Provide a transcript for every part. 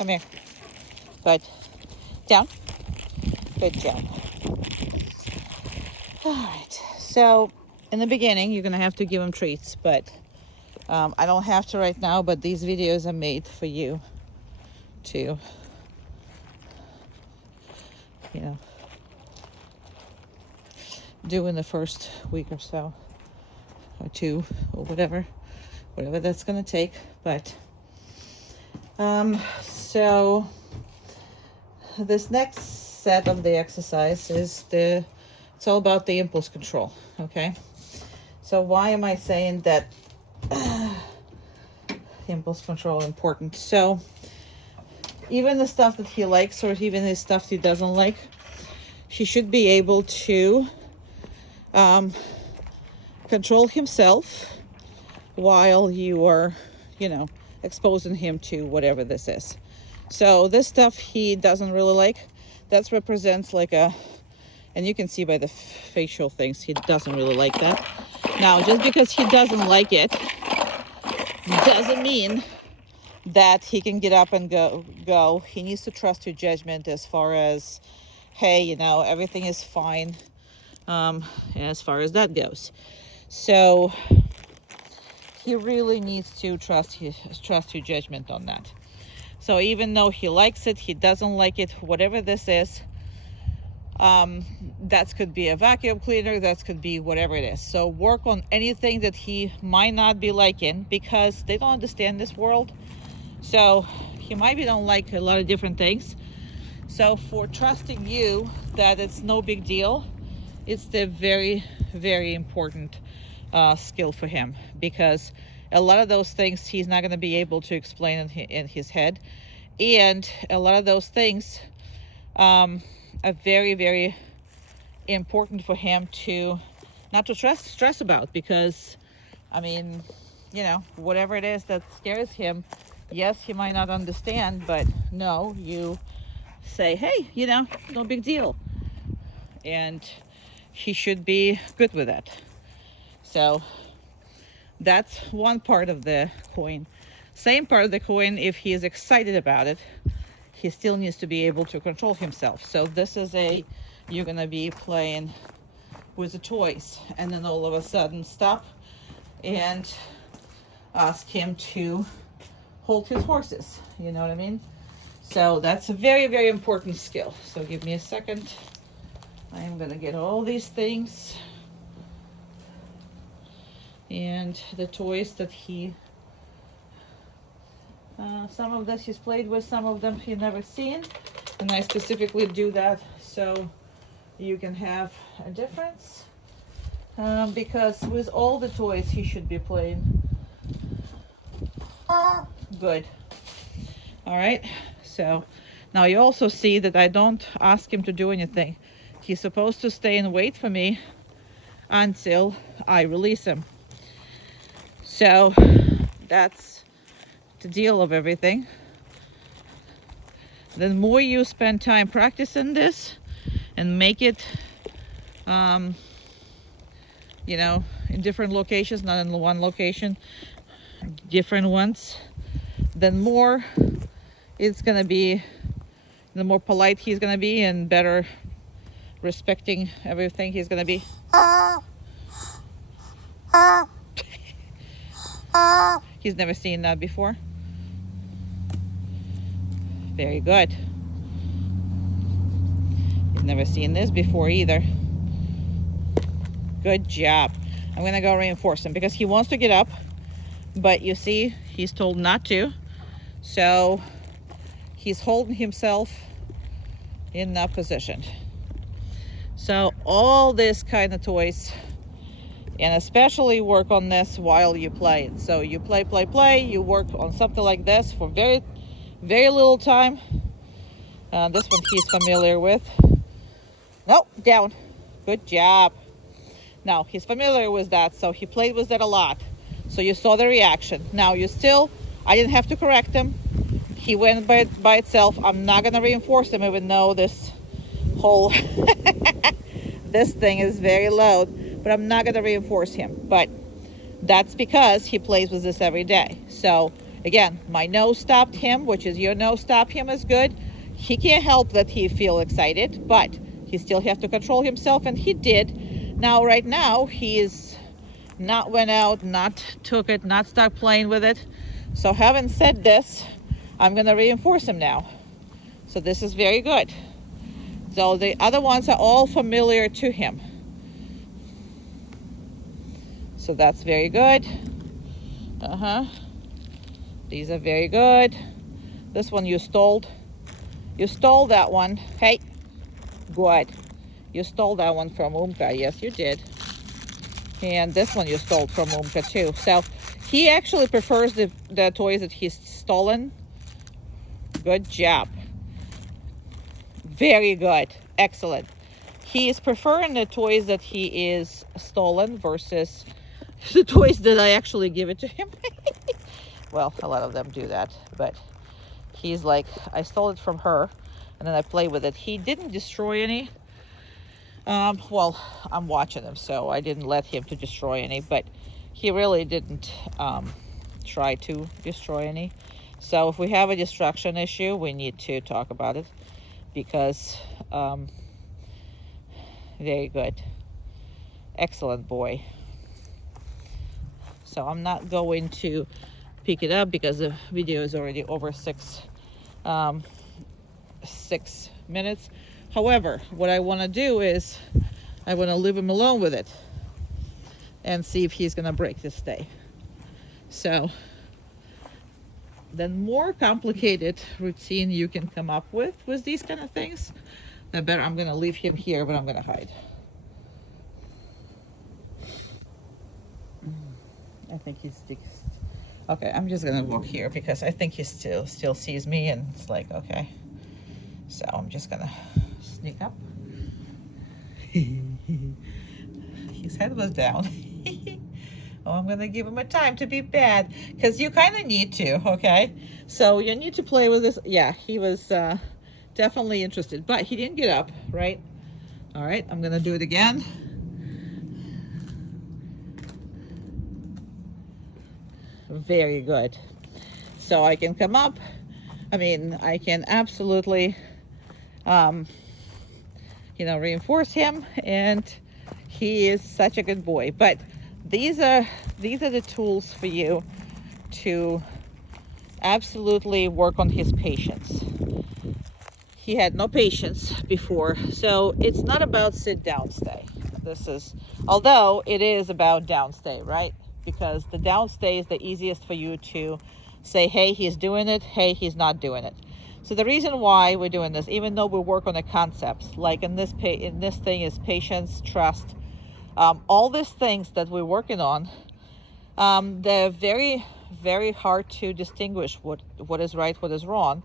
Come here. Good. Down. Good job. All right. So in the beginning, you're going to have to give him treats, but I don't have to right now, but these videos are made for you to, you know, do in the first week or so, or 2, or whatever that's going to take. But so this next set of the exercise is it's all about the impulse control. Okay, so why am I saying that impulse control important? So even the stuff that he likes, or even the stuff he doesn't like, he should be able to control himself while you are, exposing him to whatever this is. So this stuff he doesn't really like, that represents like and you can see by the facial things, he doesn't really like that. Now, just because he doesn't like it doesn't mean that he can get up and go. He needs to trust your judgment as far as, hey, everything is fine, as far as that goes. So he really needs to trust your judgment on that. So even though he likes it, he doesn't like it, whatever this is, that could be a vacuum cleaner, that could be whatever it is. So work on anything that he might not be liking, because they don't understand this world. So he maybe don't like a lot of different things. So for trusting you that it's no big deal, it's the very, very important skill for him, because a lot of those things he's not going to be able to explain in his head, and a lot of those things are very, very important for him to not to stress about, because whatever it is that scares him, yes, he might not understand, but no, you say, hey, no big deal, and he should be good with that. So that's one part of the coin. Same part of the coin, if he is excited about it, he still needs to be able to control himself. So this is you're gonna be playing with the toys, and then all of a sudden stop and ask him to hold his horses. You know what I mean? So that's a very, very important skill. So give me a second. I am gonna get all these things and the toys that some of this he's played with, some of them he never seen, and I specifically do that so you can have a difference, because with all the toys he should be playing. Good. All right, so now you also see that I don't ask him to do anything. He's supposed to stay and wait for me until I release him. So that's the deal of everything. The more you spend time practicing this and make it, in different locations, not in one location, different ones, then more it's gonna be, the more polite he's gonna be, and better respecting everything he's gonna be. He's never seen that before. Very good. He's never seen this before either. Good job. I'm gonna go reinforce him because he wants to get up, but you see, he's told not to. So he's holding himself in that position. So all this kind of toys, and especially work on this while you play it. So you play, you work on something like this for very, very little time. This one he's familiar with. No, down. Good job. Now he's familiar with that, so he played with that a lot. So you saw the reaction. Now I didn't have to correct him. He went by itself. I'm not gonna reinforce him, even though this whole this thing is very loud, but I'm not gonna reinforce him. But that's because he plays with this every day. So Again, my no stopped him, which is your no stop him is good. He can't help that he feel excited, but he still have to control himself, and he did. Now, right now, he is not went out, not took it, not start playing with it. So having said this, I'm gonna reinforce him now. So this is very good. So the other ones are all familiar to him. So that's very good. These are very good. This one you stole. You stole that one. Hey, good. You stole that one from Umka. Yes, you did. And this one you stole from Umka too. So he actually prefers the toys that he's stolen. Good job. Very good. Excellent. He is preferring the toys that he is stolen versus the toys that I actually give it to him. Well, a lot of them do that, but he's like, I stole it from her and then I play with it. He didn't destroy any. Well, I'm watching him, so I didn't let him to destroy any, but he really didn't try to destroy any. So if we have a destruction issue, we need to talk about it, because very good. Excellent boy. So I'm not going to pick it up because the video is already over 6 minutes. However, what I want to do is I want to leave him alone with it and see if he's going to break this day. So the more complicated routine you can come up with these kind of things, the better. I'm going to leave him here, but I'm going to hide. I think he's okay. I'm just gonna walk here because I think he still sees me, and it's like, okay. So I'm just gonna sneak up. His head was down. Oh, I'm gonna give him a time to be bad, because you kind of need to. Okay, so you need to play with this. Yeah, he was definitely interested, but he didn't get up. Right. All right. I'm gonna do it again. Very good. So I can come up. I mean, I can absolutely, reinforce him, and he is such a good boy. But these are the tools for you to absolutely work on his patience. He had no patience before, so it's not about sit down stay. Although it is about down stay, right? Because the downstay is the easiest for you to say, hey, he's doing it, hey, he's not doing it. So the reason why we're doing this, even though we work on the concepts, like in this thing is patience, trust, all these things that we're working on, they're very, very hard to distinguish what is right, what is wrong,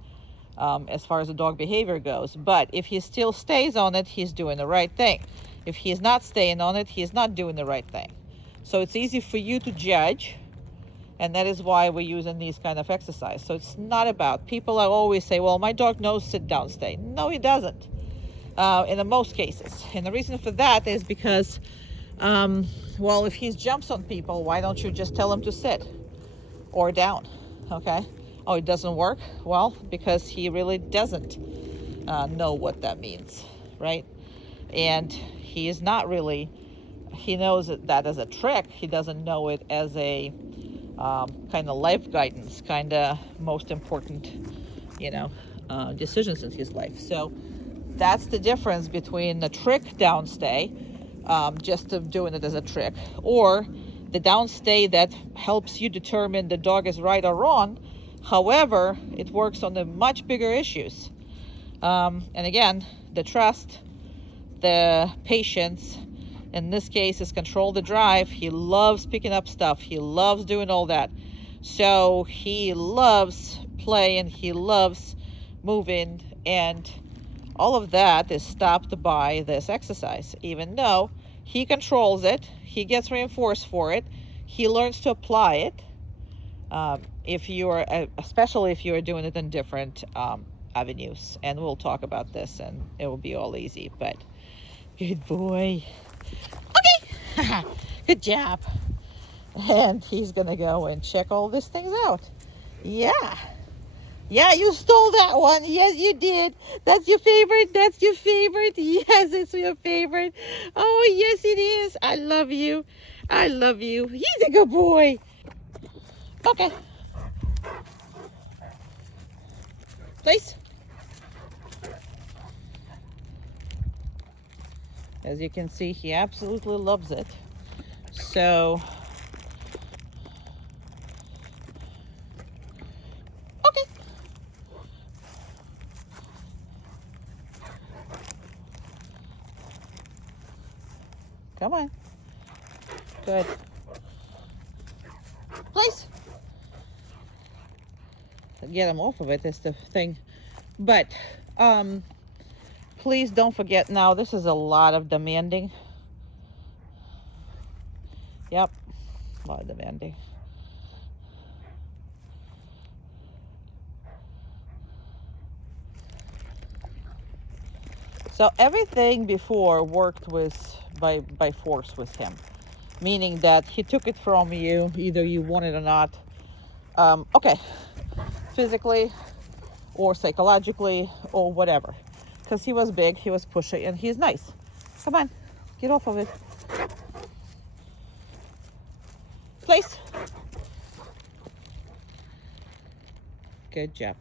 as far as the dog behavior goes. But if he still stays on it, he's doing the right thing. If he's not staying on it, he's not doing the right thing. So it's easy for you to judge, and that is why we're using these kind of exercise. So it's not about, people always say, well, my dog knows sit down stay. No, he doesn't, in the most cases. And the reason for that is because, well, if he jumps on people, why don't you just tell him to sit or down? Okay. Oh, it doesn't work? Well, because he really doesn't know what that means, right? And he is not really, he knows that as a trick. He doesn't know it as a kind of life guidance, kind of most important, decisions in his life. So that's the difference between the trick downstay, just of doing it as a trick, or the downstay that helps you determine the dog is right or wrong. However, it works on the much bigger issues. And again, the trust, the patience, in this case is control the drive. He loves picking up stuff. He loves doing all that. So he loves playing. He loves moving. And all of that is stopped by this exercise. Even though he controls it, he gets reinforced for it. He learns to apply it. Especially if you are doing it in different avenues. And we'll talk about this, and it will be all easy. But good boy. Okay. Good job. And he's going to go and check all these things out. Yeah. Yeah, you stole that one. Yes, you did. That's your favorite. That's your favorite. Yes, it's your favorite. Oh, yes, it is. I love you. I love you. He's a good boy. Okay. Place. As you can see, he absolutely loves it. So, okay. Come on. Good. Place. Get him off of it is the thing. But, please don't forget now, this is a lot of demanding. Yep, a lot of demanding. So everything before worked with by force with him, meaning that he took it from you, either you want it or not. Okay, physically or psychologically or whatever, because he was big, he was pushy, and he's nice. Come on, get off of it. Place. Good job.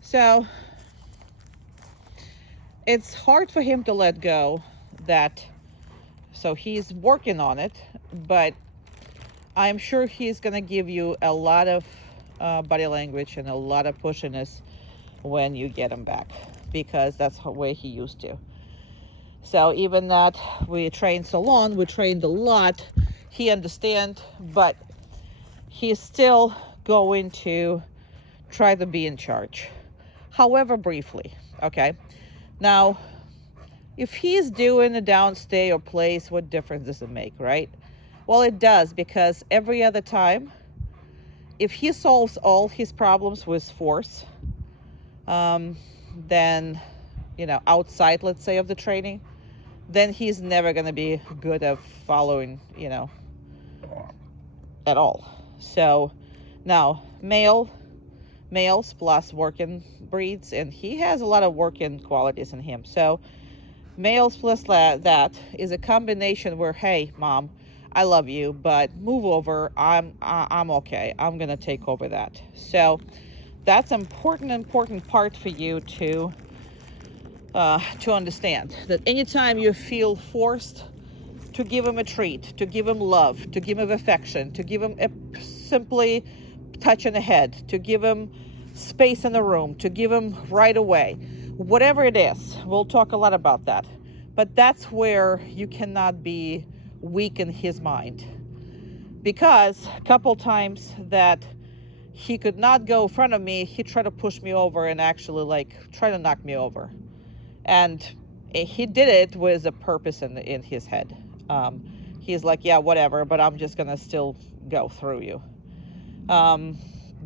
So it's hard for him to let go that, so he's working on it, but I'm sure he's gonna give you a lot of body language and a lot of pushiness when you get him back, because that's the way he used to. So even that we trained so long, we trained a lot, he understand, but he's still going to try to be in charge, however briefly. Okay, now if he's doing a downstay or place, what difference does it make, right? Well, it does, because every other time, if he solves all his problems with force, then, you know, outside, let's say, of the training, then he's never going to be good at following, you know, at all. So now males plus working breeds, and he has a lot of working qualities in him. So males plus that is a combination where, hey, mom, I love you, but move over. I'm okay. I'm gonna take over that. So that's important part for you to understand, that anytime you feel forced to give him a treat, to give him love, to give him affection, to give him a simply touch on the head, to give him space in the room, to give him right away, whatever it is, we'll talk a lot about that. But that's where you cannot be weak in his mind, because a couple times that he could not go in front of me, he tried to push me over and actually like try to knock me over, and he did it with a purpose in his head. He's like, yeah, whatever, but I'm just gonna still go through you.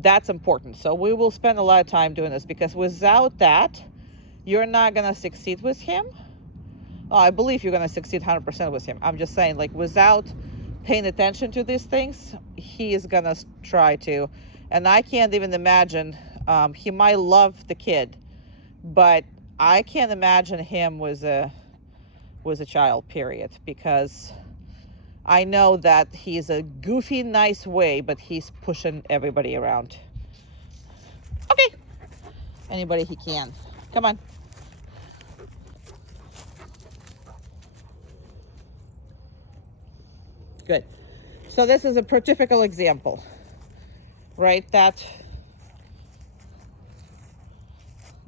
That's important. So we will spend a lot of time doing this, because without that, you're not gonna succeed with him. Oh, I believe you're gonna succeed 100% with him. I'm just saying, like, without paying attention to these things, he is gonna try to. And I can't even imagine. He might love the kid, but I can't imagine him was a child, period, because I know that he's a goofy, nice way, but he's pushing everybody around. Okay. Anybody he can. Come on. Good. So this is a prototypical example, right? That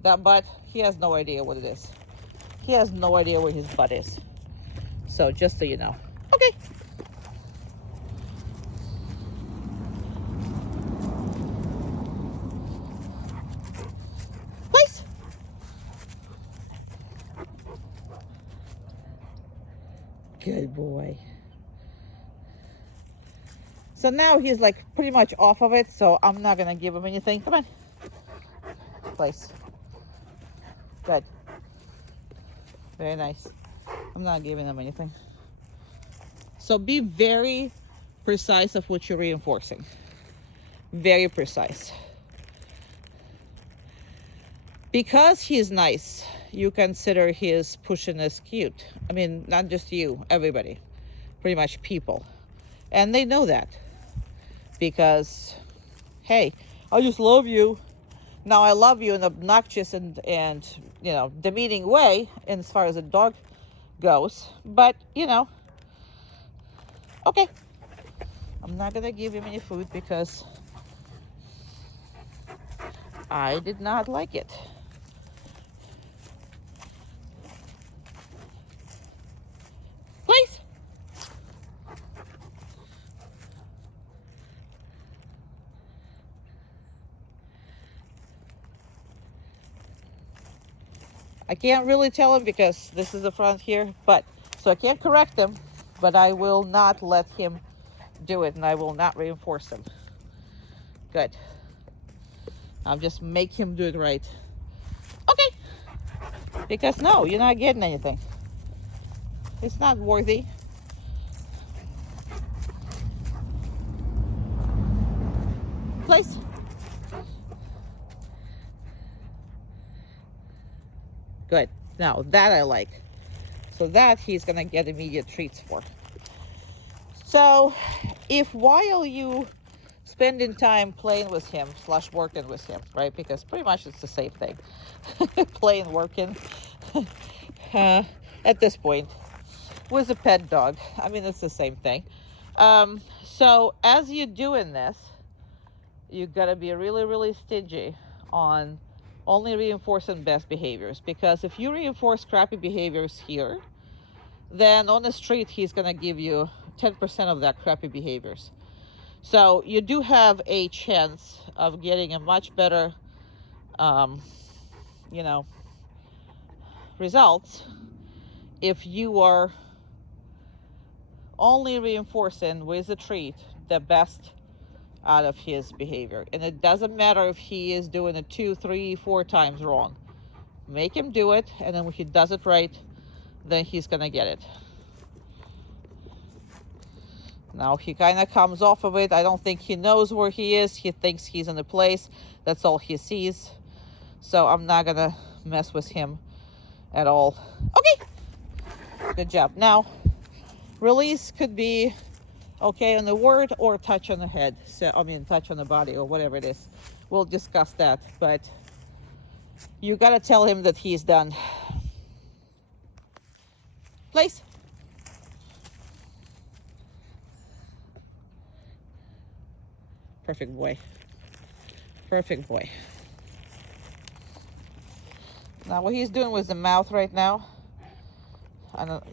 butt, he has no idea what it is. He has no idea where his butt is. So just so you know. Okay. Place. Good boy. So now he's like pretty much off of it, so I'm not gonna give him anything. Come on. Place. Good. Very nice. I'm not giving him anything. So be very precise of what you're reinforcing. Very precise. Because he's nice, you consider his pushiness cute. I mean, not just you, everybody, pretty much people. And they know that because, hey, I just love you. Now I love you in an obnoxious and you know, demeaning way as far as a dog goes. But, you know, okay. I'm not going to give him any food because I did not like it. Please. I can't really tell him because this is the front here, but so I can't correct him, but I will not let him do it and I will not reinforce him. Good. I'll just make him do it right. Okay. Because no, you're not getting anything. It's not worthy. Place. Good. Now that I like. So that he's gonna get immediate treats for. So if while you spending time playing with him / working with him, right? Because pretty much it's the same thing. Playing, working at this point with a pet dog. I mean, it's the same thing. So as you're doing this, you gotta be really, really stingy on only reinforcing best behaviors, because if you reinforce crappy behaviors here, then on the street he's gonna give you 10% of that crappy behaviors. So you do have a chance of getting a much better you know, results if you are only reinforcing with a treat the best out of his behavior. And it doesn't matter if he is doing it 2, 3, 4 times wrong. Make him do it, and then when he does it right, then he's gonna get it. Now he kind of comes off of it. I don't think he knows where he is. He thinks he's in a place. That's all he sees. So I'm not gonna mess with him at all. Okay, good job. Now release could be okay on the word or touch on the head. So I mean touch on the body or whatever it is. We'll discuss that, but you gotta tell him that he's done. Place. Perfect boy. Perfect boy. Now what he's doing with the mouth right now,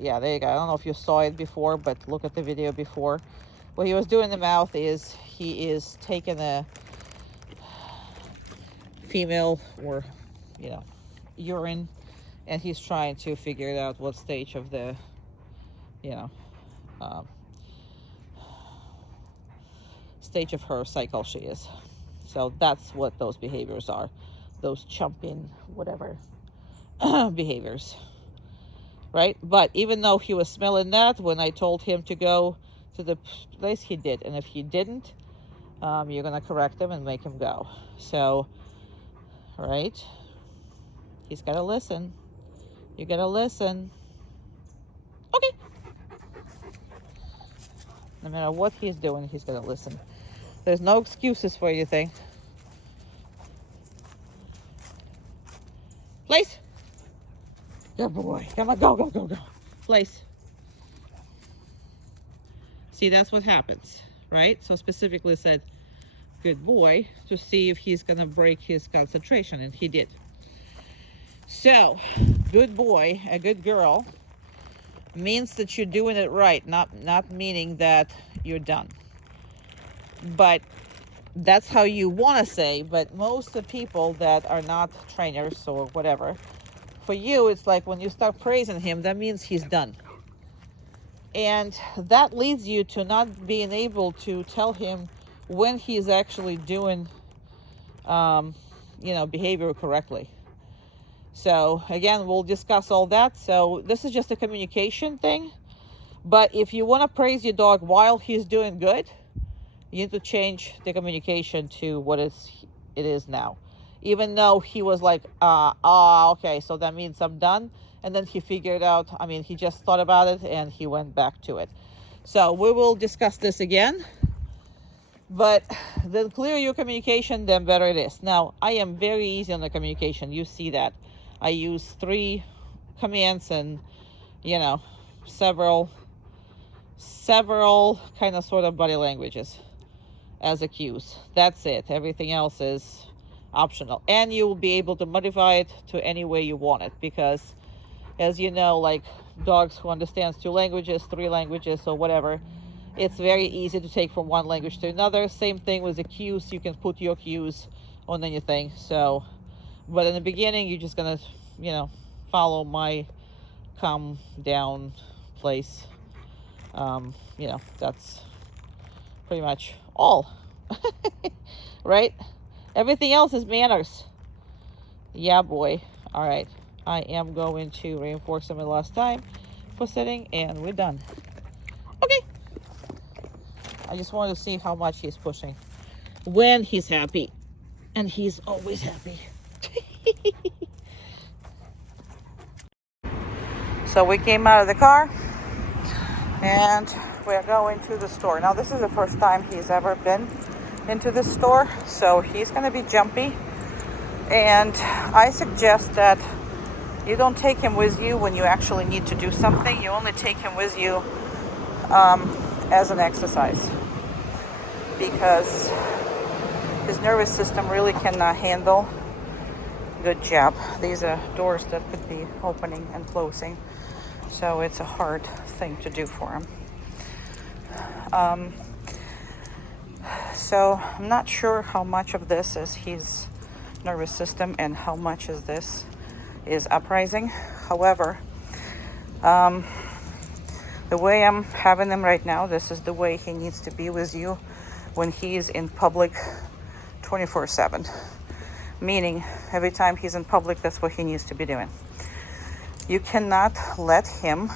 yeah, there you go. I don't know if you saw it before, but look at the video before. What he was doing in the mouth is he is taking a female or, you know, urine, and he's trying to figure out what stage of the, you know, stage of her cycle she is. So that's what those behaviors are, those chumping whatever behaviors, right? But even though he was smelling that, when I told him to go to the place, he did. And if he didn't, you're gonna correct him and make him go. So, right, he's gotta listen. You gotta listen. Okay. No matter what he's doing, he's gonna listen. There's no excuses for anything. Place. Good boy. Come on, go, go, go, go. Place. See, that's what happens, right? So specifically said, good boy, to see if he's gonna break his concentration, and he did. So, good boy, a good girl, means that you're doing it right, not meaning that you're done. But that's how you want to say, but most of the people that are not trainers or whatever, for you, it's like when you start praising him, that means he's done. And that leads you to not being able to tell him when he's actually doing, you know, behavior correctly. So again, we'll discuss all that. So this is just a communication thing. But if you want to praise your dog while he's doing good, You need to change the communication to what it is now. Even though he was like, okay, so that means I'm done. And then he figured out, I mean, he just thought about it and he went back to it. So we will discuss this again. But the clearer your communication, then better it is. Now, I am very easy on the communication. You see that. I use 3 commands and, you know, several kind of sort of body languages as a cues. That's it. Everything else is optional. And you will be able to modify it to any way you want it, because as you know, like dogs who understands 2 languages, 3 languages, or whatever, it's very easy to take from one language to another. Same thing with the cues. You can put your cues on anything. So, but in the beginning, you're just gonna, you know, follow my calm down place. You know, that's pretty much all. Right? Everything else is manners. Yeah, boy. All right. I am going to reinforce him the last time for sitting, and we're done. Okay. I just wanted to see how much he's pushing when he's happy, and he's always happy. So we came out of the car and we're going to the store. Now this is the first time he's ever been into the store, so he's going to be jumpy, and I suggest that you don't take him with you when you actually need to do something. You only take him with you as an exercise, because his nervous system really cannot handle. Good job. These are doors that could be opening and closing, so it's a hard thing to do for him. So I'm not sure how much of this is his nervous system and how much is this is uprising. However, the way I'm having him right now, this is the way he needs to be with you when he's in public 24/7. Meaning, every time he's in public, that's what he needs to be doing. You cannot let him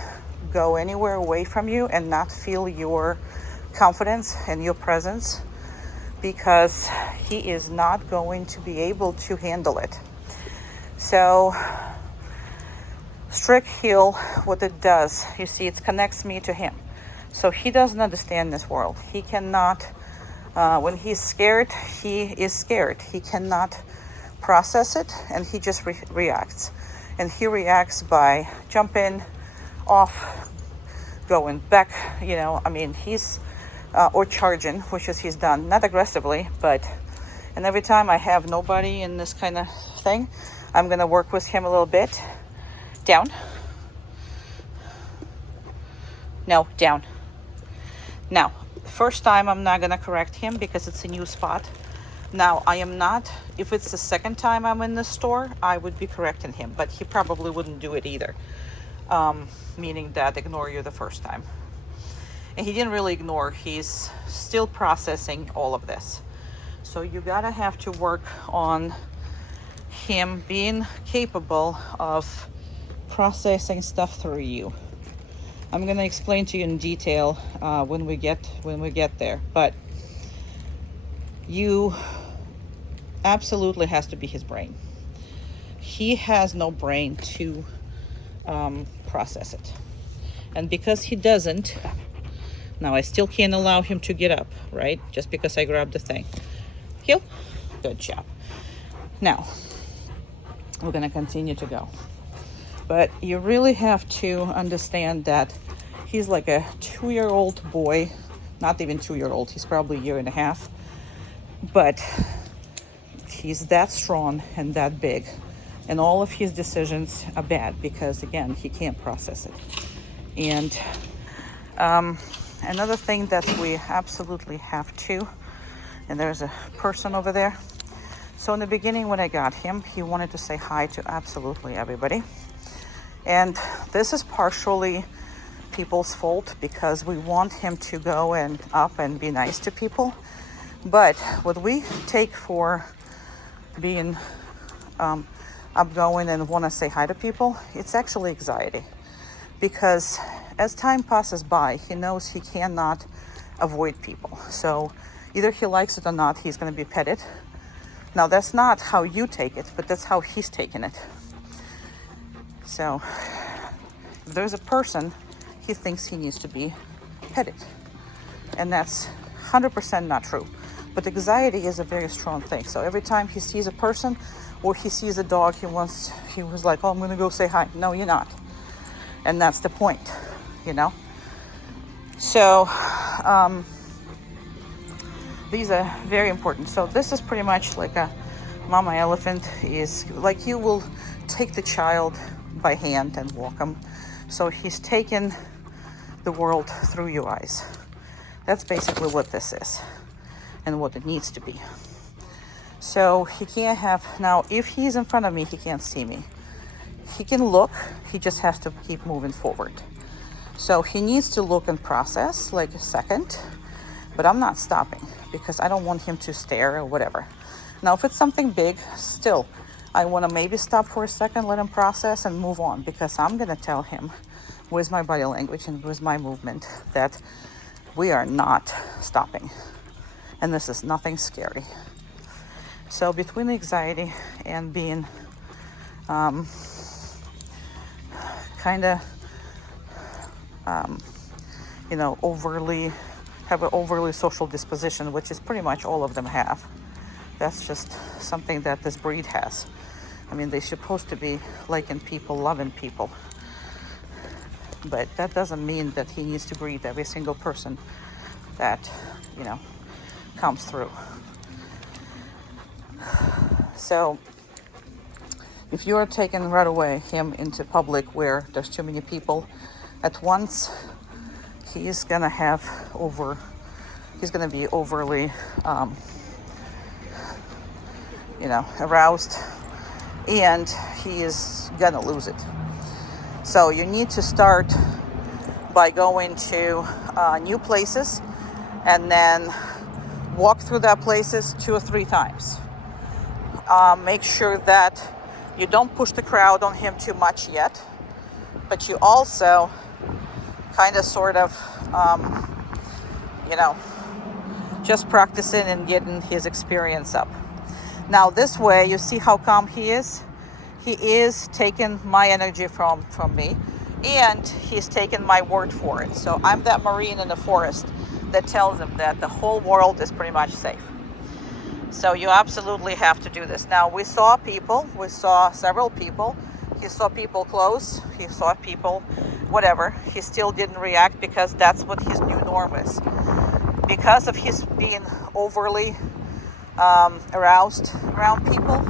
go anywhere away from you and not feel your confidence and your presence, because he is not going to be able to handle it. So, strict heel, what it does, you see, it connects me to him. So he doesn't understand this world. He cannot, when he's scared, he is scared. He cannot process it, and he just reacts. And he reacts by jumping off, going back, you know, I mean, he's, or charging, which is he's done, not aggressively, but, and every time I have nobody in this kind of thing, I'm going to work with him a little bit. Down. No, down. Now, first time I'm not going to correct him because it's a new spot. Now, I am not, if it's the second time I'm in the store, I would be correcting him, but he probably wouldn't do it either. Meaning that ignore you the first time. And he didn't really ignore, he's still processing all of this. So you gotta have to work on him being capable of processing stuff through you. I'm gonna explain to you in detail when we get there, but you absolutely has to be his brain. He has no brain to process it, and because he doesn't, now I still can't allow him to get up, right? Just because I grabbed the thing. Heel, good job. Now we're gonna continue to go, but you really have to understand that he's like a 2-year-old boy, not even 2-year-old, he's probably a year and a half, but he's that strong and that big, and all of his decisions are bad because, again, he can't process it. And another thing that we absolutely have to, and there's a person over there. So in the beginning when I got him, he wanted to say hi to absolutely everybody. And this is partially people's fault because we want him to go and up and be nice to people. But what we take for being outgoing and want to say hi to people, it's actually anxiety. Because as time passes by, he knows he cannot avoid people. So Either he likes it or not, he's going to be petted. Now, that's not how you take it, but that's how he's taking it. So, if there's a person, he thinks he needs to be petted. And that's 100% not true. But anxiety is a very strong thing. So every time he sees a person or he sees a dog, he was like, oh, I'm going to go say hi. No, you're not. And that's the point, you know? So, these are very important. So this is pretty much like a mama elephant is like you will take the child by hand and walk him. So he's taken the world through your eyes. That's basically what this is and what it needs to be. So he can't have, now if he's in front of me, he can't see me. He can look, he just has to keep moving forward. So he needs to look and process like a second, but I'm not stopping because I don't want him to stare or whatever. Now, if it's something big, still, I want to maybe stop for a second, let him process and move on, because I'm going to tell him with my body language and with my movement that we are not stopping. And this is nothing scary. So between anxiety and being have an overly social disposition, which is pretty much all of them have. That's just something that this breed has. I mean, they're supposed to be liking people, loving people. But that doesn't mean that he needs to breed every single person that, comes through. So if you're taking right away him into public where there's too many people at once, he's gonna be overly aroused, and he is gonna lose it. So you need to start by going to new places and then walk through that places 2 or 3 times. Make sure that you don't push the crowd on him too much yet, but you also kind of sort of just practicing and getting his experience up. Now this way, you see how calm he is? He is taking my energy from me, and he's taken my word for it. So I'm that Marine in the forest that tells him that the whole world is pretty much safe. So you absolutely have to do this. Now we saw several people. He saw people close, he saw people, whatever. He still didn't react because that's what his new norm is. Because of his being overly aroused around people,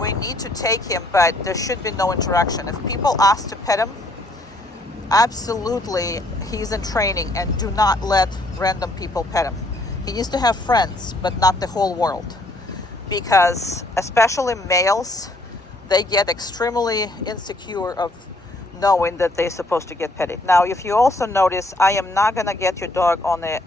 we need to take him, but there should be no interaction. If people ask to pet him, absolutely, he's in training, and do not let random people pet him. He needs to have friends, but not the whole world. Because especially males, they get extremely insecure of knowing that they're supposed to get petted. Now, if you also notice, I am not going to get your dog on a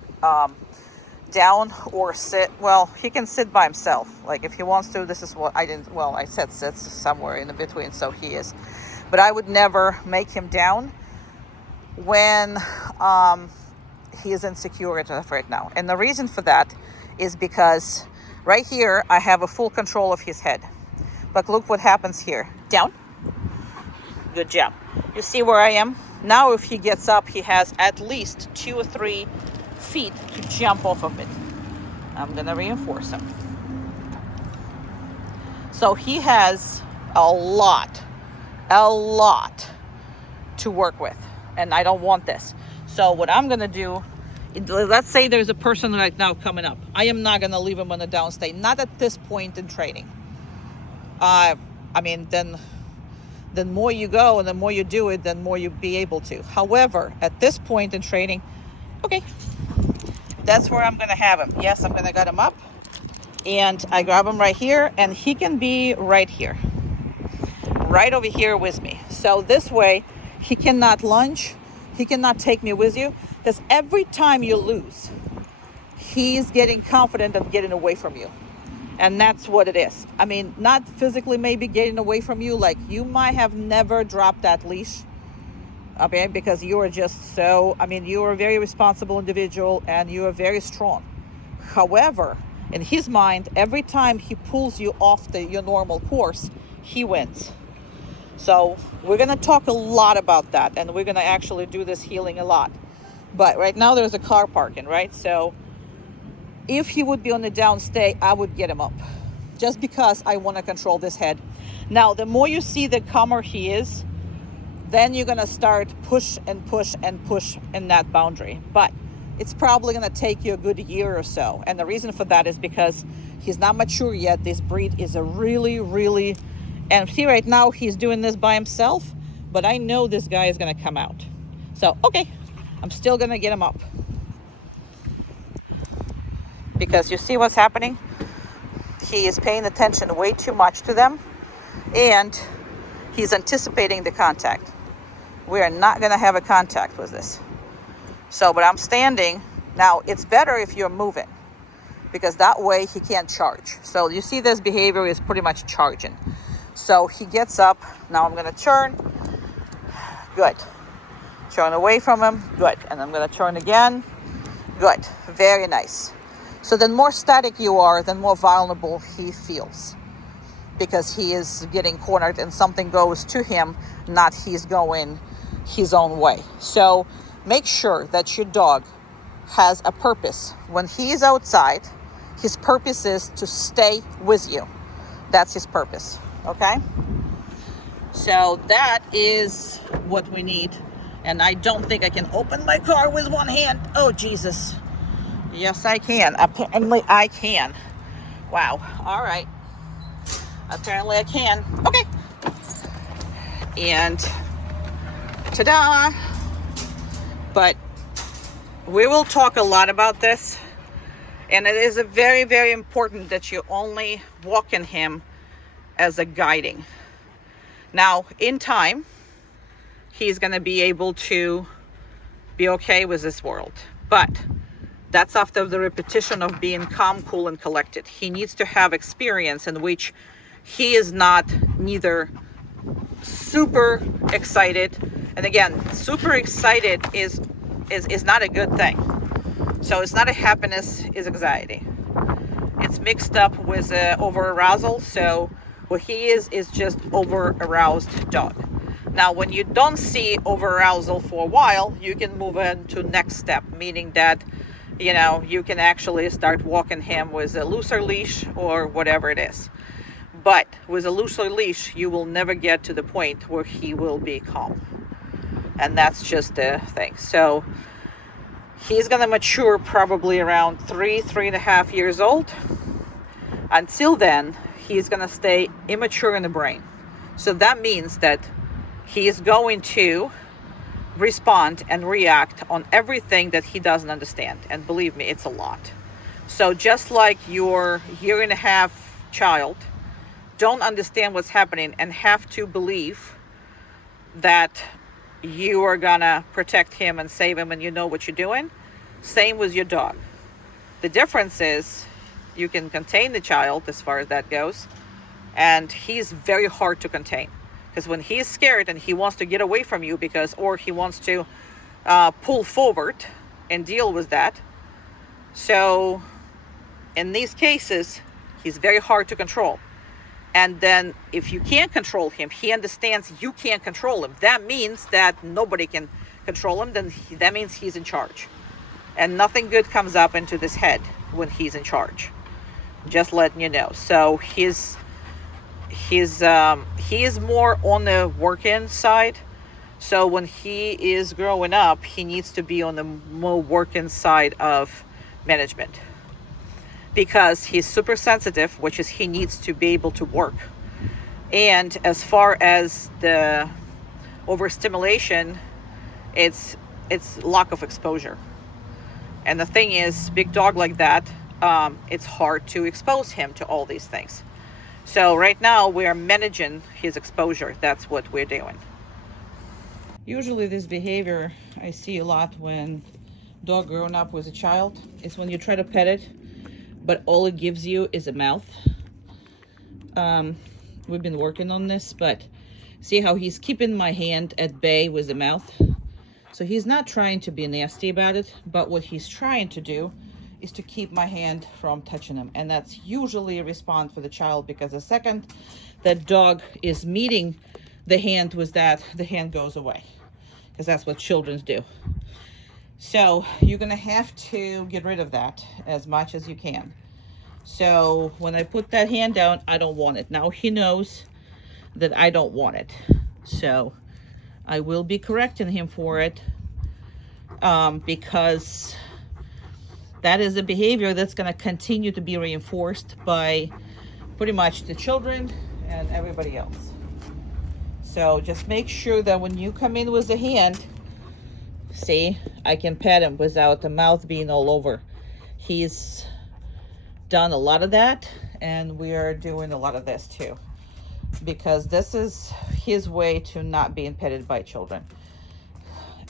down or sit. Well, he can sit by himself. Like if he wants to, this is what I didn't, well, I said sits somewhere in the between, so he is. But I would never make him down when he is insecure right now. And the reason for that is because right here, I have a full control of his head. But look what happens here. Down. Good job. You see where I am? Now if he gets up, he has at least 2 or 3 feet to jump off of it. I'm gonna reinforce him. So he has a lot to work with, and I don't want this. So what I'm gonna do, let's say there's a person right now coming up. I am not gonna leave him on a down state, not at this point in training. The more you go and the more you do it, then more you be able to. However, at this point in training, okay, that's where I'm gonna have him. Yes, I'm gonna get him up, and I grab him right here, and he can be right here, right over here with me. So this way, he cannot lunge, he cannot take me with you, because every time you lose, he's getting confident of getting away from you. And that's what it is. I mean, not physically maybe getting away from you, like you might have never dropped that leash, okay, because you are just so, you are a very responsible individual and you are very strong. However, in his mind, every time he pulls you off your normal course, he wins. So we're going to talk a lot about that, and we're going to actually do this healing a lot. But right now there's a car parking, right? So if he would be on the downstay, I would get him up, just because I want to control this head. Now, the more you see the calmer he is, then you're going to start push and push and push in that boundary. But it's probably going to take you a good year or so. And the reason for that is because he's not mature yet. This breed is a really, really, and see right now he's doing this by himself, but I know this guy is going to come out. So, okay, I'm still going to get him up. Because you see what's happening? He is paying attention way too much to them, and he's anticipating the contact. We are not going to have a contact with this. So, but I'm standing. Now, it's better if you're moving, because that way he can't charge. So you see this behavior is pretty much charging. So he gets up. Now I'm going to turn. Good. Turn away from him. Good. And I'm going to turn again. Good. Very nice. So the more static you are, the more vulnerable he feels, because he is getting cornered and something goes to him, not he's going his own way. So make sure that your dog has a purpose. When he is outside, his purpose is to stay with you. That's his purpose, okay? So that is what we need. And I don't think I can open my car with one hand. Oh, Jesus. Yes, I can. Apparently, I can. Wow. All right. Apparently, I can. Okay. And ta-da. But we will talk a lot about this. And it is very, very important that you only walk in him as a guiding. Now, in time, he's going to be able to be okay with this world. But that's after the repetition of being calm, cool, and collected. He needs to have experience in which he is not neither super excited. And again, super excited is not a good thing. So it's not a happiness, it's anxiety. It's mixed up with over arousal. So what he is just over aroused dog. Now, when you don't see over arousal for a while, you can move on to next step, meaning that, you know, you can actually start walking him with a looser leash or whatever it is. But with a looser leash, you will never get to the point where he will be calm. And that's just the thing. So he's going to mature probably around 3.5 years old. Until then, he's going to stay immature in the brain. So that means that he is going to respond and react on everything that he doesn't understand. And believe me, it's a lot. So just like your 1.5-year child don't understand what's happening and have to believe that you are gonna protect him and save him and you know what you're doing, same with your dog. The difference is you can contain the child as far as that goes, and he's very hard to contain. Because when he's scared and he wants to get away from you or he wants to pull forward and deal with that. So in these cases, he's very hard to control. And then if you can't control him, he understands you can't control him. That means that nobody can control him. That means he's in charge. And nothing good comes up into this head when he's in charge. Just letting you know. So he is more on the work-in side. So when he is growing up, he needs to be on the more work-in side of management, because he's super sensitive, which is he needs to be able to work. And as far as the overstimulation, it's lack of exposure. And the thing is, big dog like that, it's hard to expose him to all these things. So right now we are managing his exposure. That's what we're doing. Usually this behavior I see a lot when dog growing up with a child is when you try to pet it, but all it gives you is a mouth. We've been working on this, but see how he's keeping my hand at bay with the mouth? So he's not trying to be nasty about it, but what he's trying to do is to keep my hand from touching him. And that's usually a response for the child, because the second that dog is meeting the hand with that, the hand goes away, because that's what children do. So you're gonna have to get rid of that as much as you can. So when I put that hand down, I don't want it. Now he knows that I don't want it. So I will be correcting him for it, because that is a behavior that's going to continue to be reinforced by pretty much the children and everybody else. So just make sure that when you come in with the hand, see, I can pet him without the mouth being all over. He's done a lot of that, and we are doing a lot of this too, because this is his way to not being petted by children.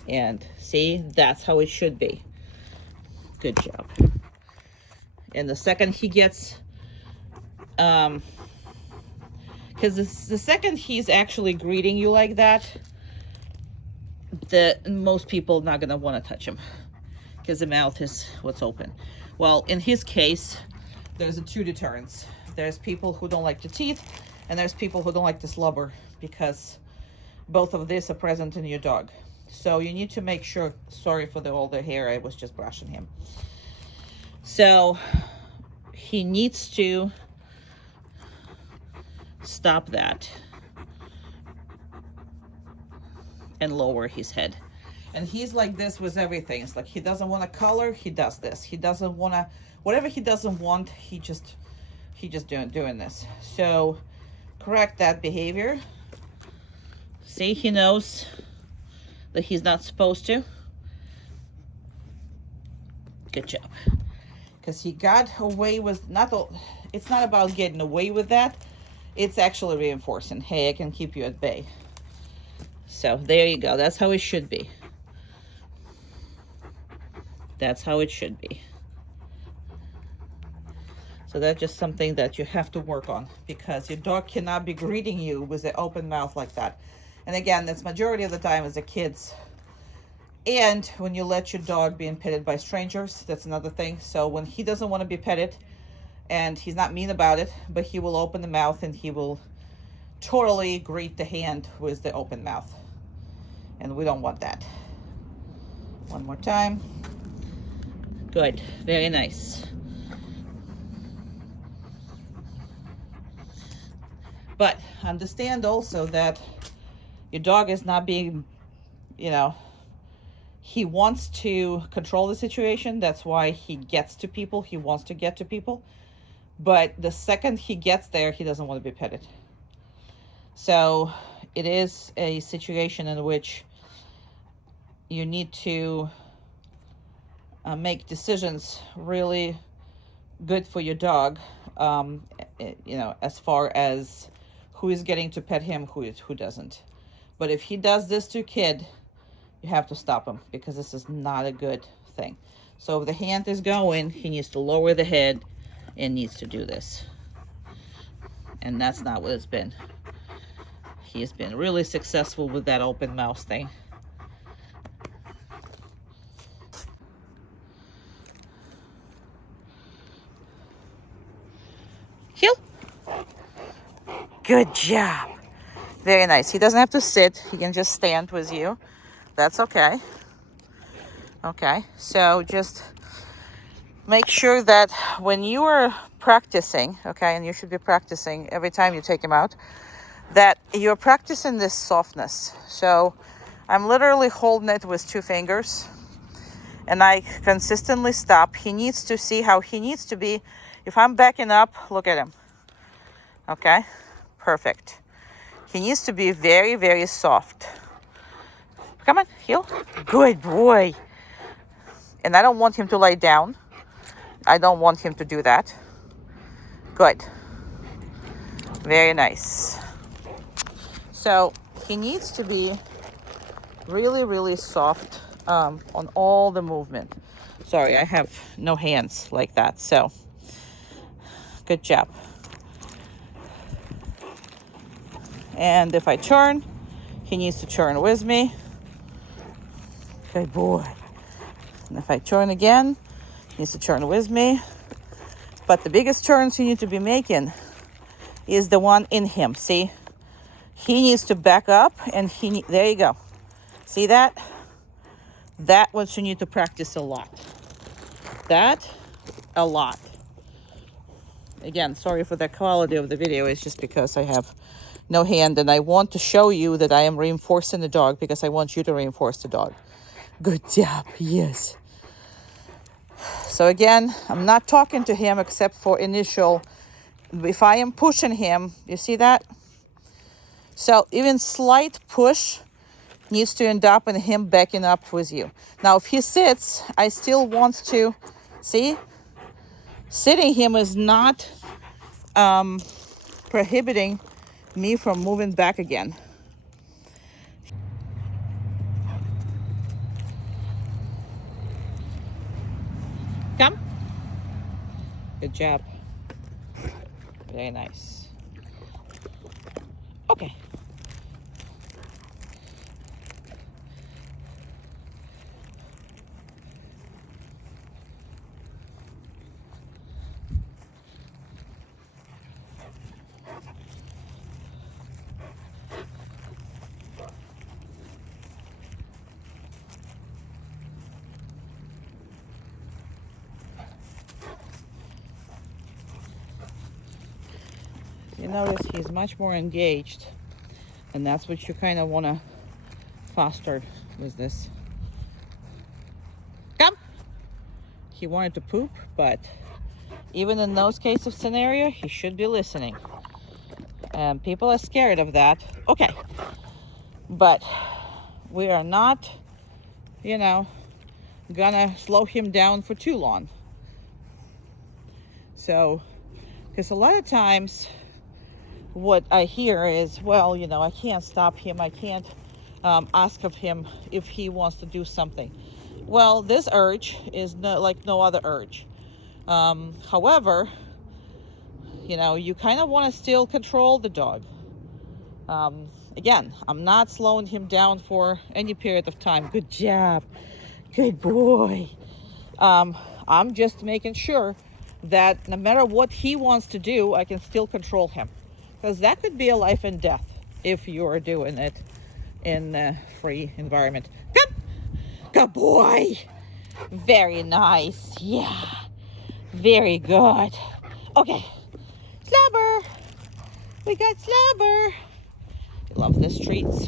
And see, that's how it should be. Good job. And the second he gets, because the second he's actually greeting you like that, most people are not gonna want to touch him, because the mouth is what's open. Well, in his case, there's two deterrents. There's people who don't like the teeth, and there's people who don't like the slobber, because both of these are present in your dog. So you need to make sure, sorry for all the hair, I was just brushing him. So he needs to stop that and lower his head. And he's like this with everything. It's like he doesn't want to color, he does this. He doesn't want to, whatever he doesn't want, he just doing this. So correct that behavior. See, he knows that he's not supposed to. Good job. Because he got away with, it's not about getting away with that. It's actually reinforcing, hey, I can keep you at bay. So there you go. That's how it should be. That's how it should be. So that's just something that you have to work on, because your dog cannot be greeting you with an open mouth like that. And again, that's majority of the time as the kids. And when you let your dog being petted by strangers, that's another thing. So when he doesn't want to be petted, and he's not mean about it, but he will open the mouth and he will totally greet the hand with the open mouth. And we don't want that. One more time. Good, very nice. But understand also that your dog is not being, he wants to control the situation. That's why he gets to people. He wants to get to people. But the second he gets there, he doesn't want to be petted. So it is a situation in which you need to make decisions really good for your dog, as far as who is getting to pet him, who doesn't. But if he does this to a kid, you have to stop him, because this is not a good thing. So if the hand is going, he needs to lower the head and needs to do this. And that's not what it's been. He has been really successful with that open mouth thing. Heel. Good job. Very nice. He doesn't have to sit. He can just stand with you. That's okay. Okay. So just make sure that when you are practicing, okay, and you should be practicing every time you take him out, that you're practicing this softness. So I'm literally holding it with 2 fingers, and I consistently stop. He needs to see how he needs to be. If I'm backing up, look at him. Okay, perfect. He needs to be very, very soft. Come on, heel. Good boy. And I don't want him to lay down. I don't want him to do that. Good. Very nice. So he needs to be really, really soft on all the movement. Sorry, I have no hands like that. So good job. And if I turn, he needs to turn with me. Good boy. And if I turn again, needs to turn with me. But the biggest turns you need to be making is the one in him. See, he needs to back up, and there you go. See that? That what you need to practice a lot. That a lot. Again, sorry for the quality of the video. It's just because I have no hand, and I want to show you that I am reinforcing the dog because I want you to reinforce the dog. Good job. Yes. So again, I'm not talking to him except for initial. If I am pushing him, you see that? So even slight push needs to end up in him backing up with you. Now, if he sits, I still want to, see? Sitting him is not prohibiting me from moving back again. Come. Good job. Very nice. Okay. You notice he's much more engaged, and that's what you kind of want to foster with this. Come. He wanted to poop, but even in those cases of scenario, he should be listening. And people are scared of that. Okay. But we are not, gonna slow him down for too long. So, because a lot of times what I hear is, well, I can't stop him. I can't ask of him if he wants to do something. Well, this urge is like no other urge. However, you kind of want to still control the dog. Again, I'm not slowing him down for any period of time. Good job. Good boy. I'm just making sure that no matter what he wants to do, I can still control him. Because that could be a life and death if you are doing it in a free environment. Come. Good boy. Very nice. Yeah. Very good. Okay. Slobber. We got Slobber. Love these treats.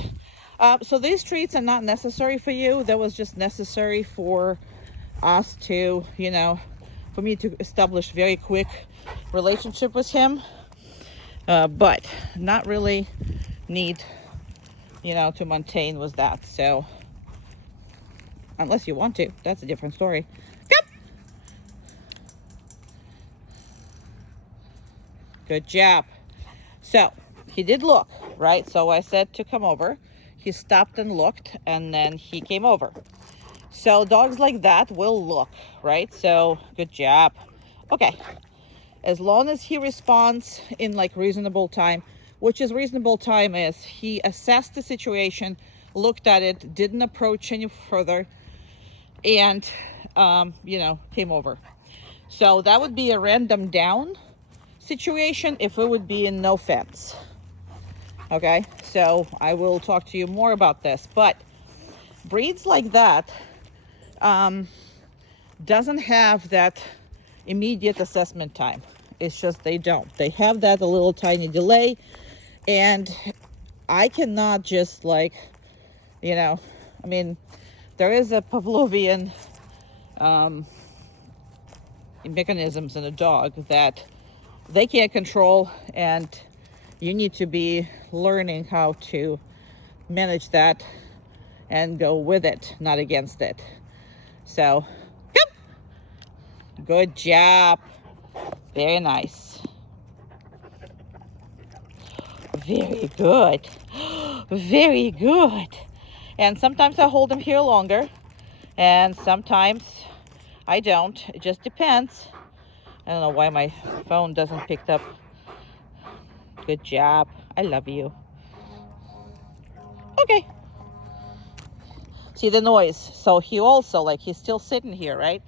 So these treats are not necessary for you. That was just necessary for us to, for me to establish very quick relationship with him. But not really need, to maintain with that. So unless you want to, that's a different story. Come. Good job. So he did look, right? So I said to come over. He stopped and looked, and then he came over. So dogs like that will look, right? So good job. Okay. As long as he responds in like reasonable time, which is reasonable time is he assessed the situation, looked at it, didn't approach any further, and, came over. So that would be a random down situation if it would be in no fence. Okay, so I will talk to you more about this, but breeds like that doesn't have that immediate assessment time. It's just they don't. They have that a little tiny delay, and I cannot just there is a Pavlovian mechanisms in a dog that they can't control, and you need to be learning how to manage that and go with it, not against it. So, good job. Very nice. Very good. Very good. And sometimes I hold him here longer, and sometimes I don't. It just depends. I don't know why my phone doesn't pick up. Good job. I love you. Okay. See the noise. So he also, he's still sitting here, right?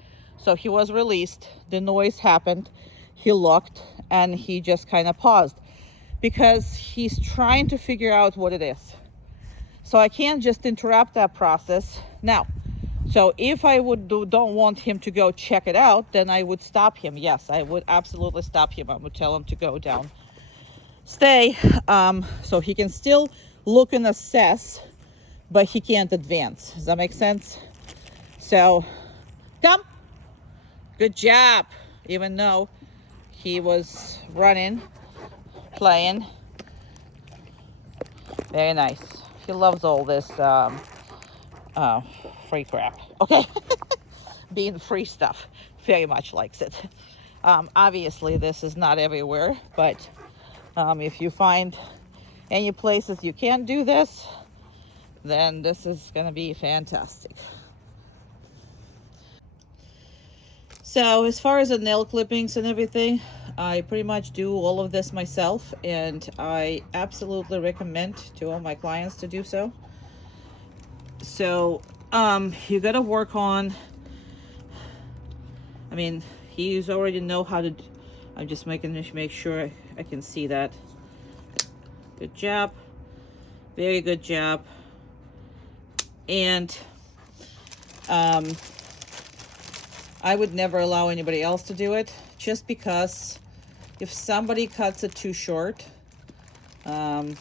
So he was released, the noise happened, he looked, and he just kind of paused because he's trying to figure out what it is. So I can't just interrupt that process now. So if I don't want him to go check it out, then I would stop him. Yes, I would absolutely stop him. I would tell him to go down, stay, so he can still look and assess, but he can't advance. Does that make sense? So come. Good job. Even though he was running, playing. Very nice. He loves all this free crap. Okay. Being free stuff. Very much likes it. Obviously, this is not everywhere, but if you find any places you can do this, then this is going to be fantastic. So as far as the nail clippings and everything, I pretty much do all of this myself, and I absolutely recommend to all my clients to do so. So you got to work on, I mean, he's already know how to, I'm just make sure I can see that. Good job. Very good job. And I would never allow anybody else to do it, just because if somebody cuts it too short, then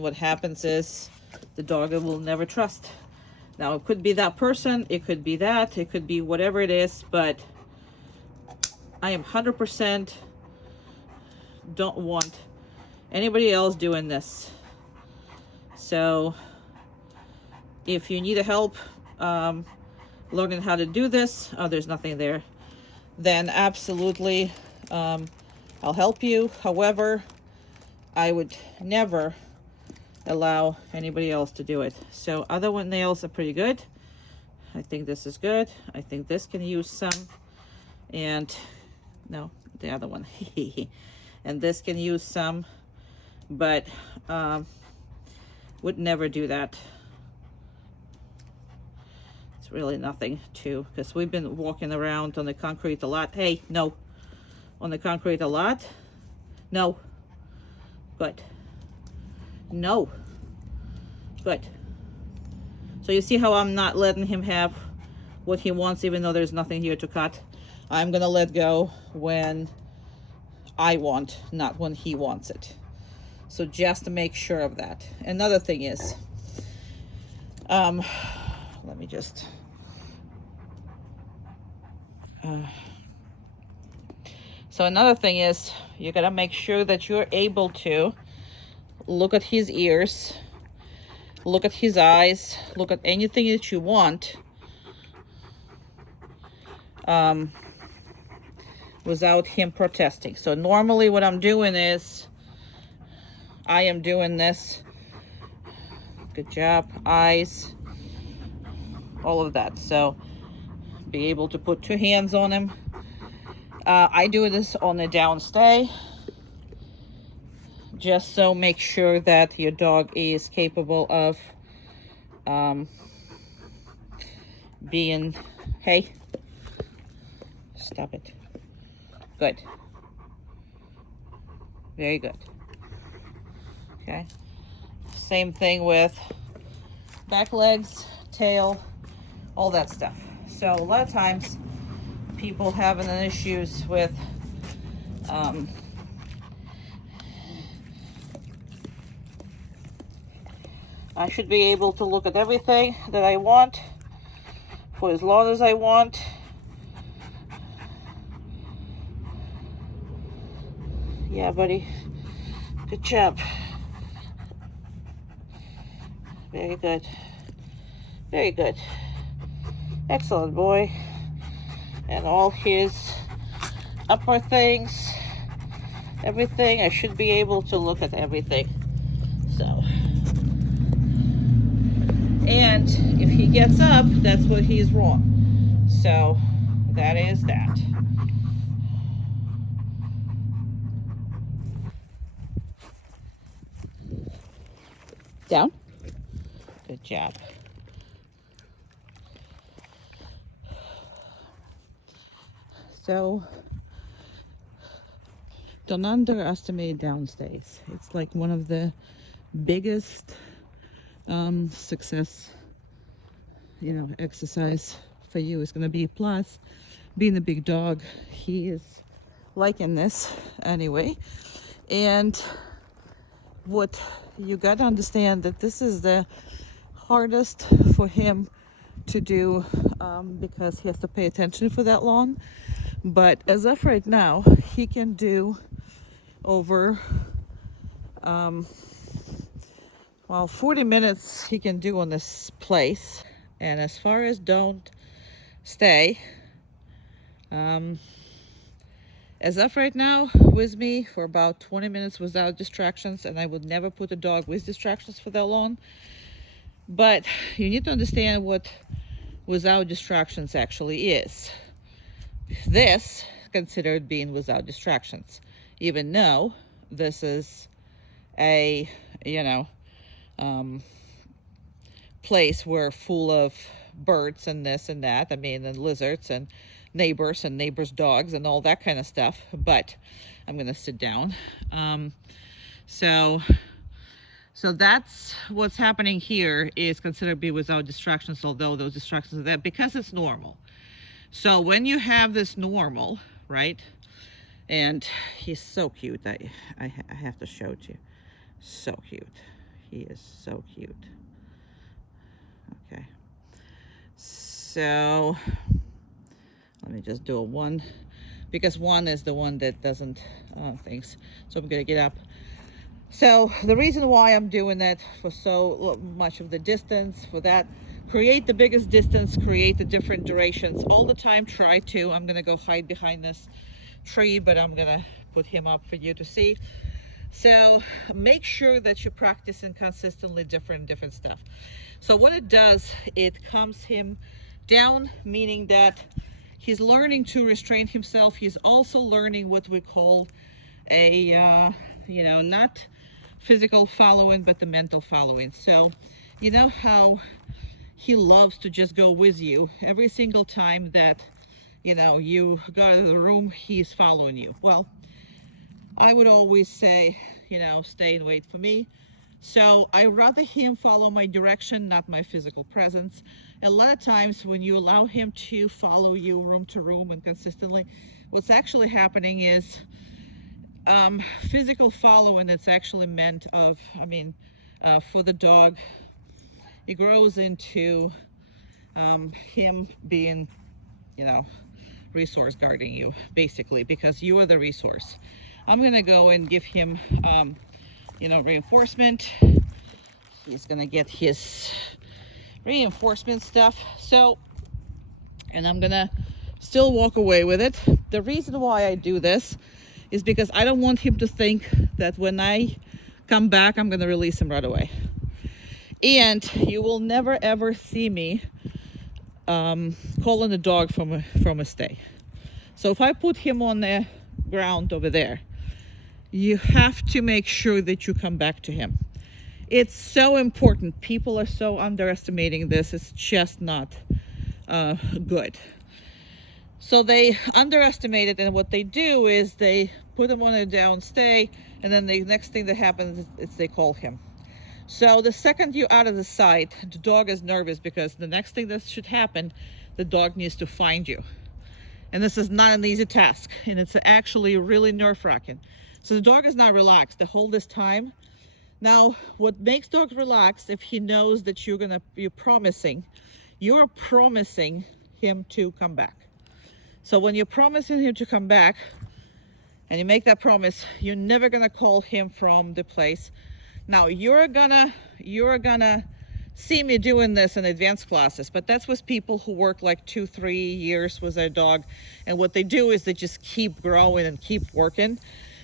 what happens is the dog will never trust. Now, it could be that person, it could be that, it could be whatever it is, but I am 100% don't want anybody else doing this. So if you need help learning how to do this, there's nothing there, then absolutely I'll help you. However, I would never allow anybody else to do it. So other one nails are pretty good. I think this is good. I think this can use some, and no, the other one. And this can use some, but would never do that. It's really nothing to, because we've been walking around on the concrete a lot. Hey, no. On the concrete a lot. No. Good. No. Good. So you see how I'm not letting him have what he wants, even though there's nothing here to cut. I'm gonna let go when I want, not when he wants it. So just to make sure of that. Another thing is, let me just, so another thing is, you gotta make sure that you're able to look at his ears, look at his eyes, look at anything that you want, without him protesting. So normally what I'm doing is, I am doing this. Good job. Eyes, all of that. So be able to put 2 hands on him. I do this on the downstay, just so make sure that your dog is capable of being, hey, stop it. Good. Very good. Okay. Same thing with back legs, tail, all that stuff. So a lot of times people having issues with I should be able to look at everything that I want for as long as I want. Yeah, buddy. Good job. Very good. Very good. Excellent, boy. And all his upper things, everything, I should be able to look at everything. So, and if he gets up, that's what he's wrong. So that is that. Down. Good job. So don't underestimate downstays. It's like one of the biggest success, exercise for you is going to be. Plus, being a big dog, he is liking this anyway. And what you got to understand, that this is the hardest for him to do, because he has to pay attention for that long. But as of right now, he can do over 40 minutes he can do on this place. And as far as don't stay, as of right now, with me for about 20 minutes without distractions, and I would never put a dog with distractions for that long. But you need to understand what without distractions actually is. This considered being without distractions, even though this is a place where full of birds and this and that, and lizards and neighbors dogs and all that kind of stuff. But I'm gonna sit down. So that's what's happening here, is considered to be without distractions, although those distractions are there because it's normal. So when you have this normal, right, and he's so cute, I have to show it to you. So cute. He is so cute. Okay. So let me just do a one, because one is the one that doesn't things. So I'm gonna get up. So the reason why I'm doing that for so much of the distance, for that, create the biggest distance, create the different durations all the time. Try to. I'm gonna go hide behind this tree, but I'm gonna put him up for you to see. So make sure that you're practicing consistently different stuff. So what it does, it calms him down, meaning that he's learning to restrain himself. He's also learning what we call a not physical following, but the mental following. So you know how he loves to just go with you every single time that you go to the room, he's following you. Well, I would always say, stay and wait for me. So I rather him follow my direction, not my physical presence. A lot of times when you allow him to follow you room to room and consistently, what's actually happening is physical following. It's actually meant for the dog, it grows into him being, resource guarding you, basically, because you are the resource. I'm gonna go and give him reinforcement. He's gonna get his reinforcement stuff. So, and I'm gonna still walk away with it. The reason why I do this is because I don't want him to think that when I come back, I'm gonna release him right away. And you will never ever see me calling the dog from a stay. So if I put him on the ground over there, you have to make sure that you come back to him. It's so important. People are so underestimating this. It's just not good. So they underestimate it, and what they do is they put him on a down stay, and then the next thing that happens is they call him. So the second you're out of the sight, the dog is nervous, because the next thing that should happen, the dog needs to find you. And this is not an easy task, and it's actually really nerve-wracking. So the dog is not relaxed the whole this time. Now, what makes dogs relaxed, if he knows that you're promising him to come back. So when you're promising him to come back, and you make that promise, you're never gonna call him from the place. Now you're gonna see me doing this in advanced classes, but that's with people who work like 2-3 years with their dog, and what they do is they just keep growing and keep working.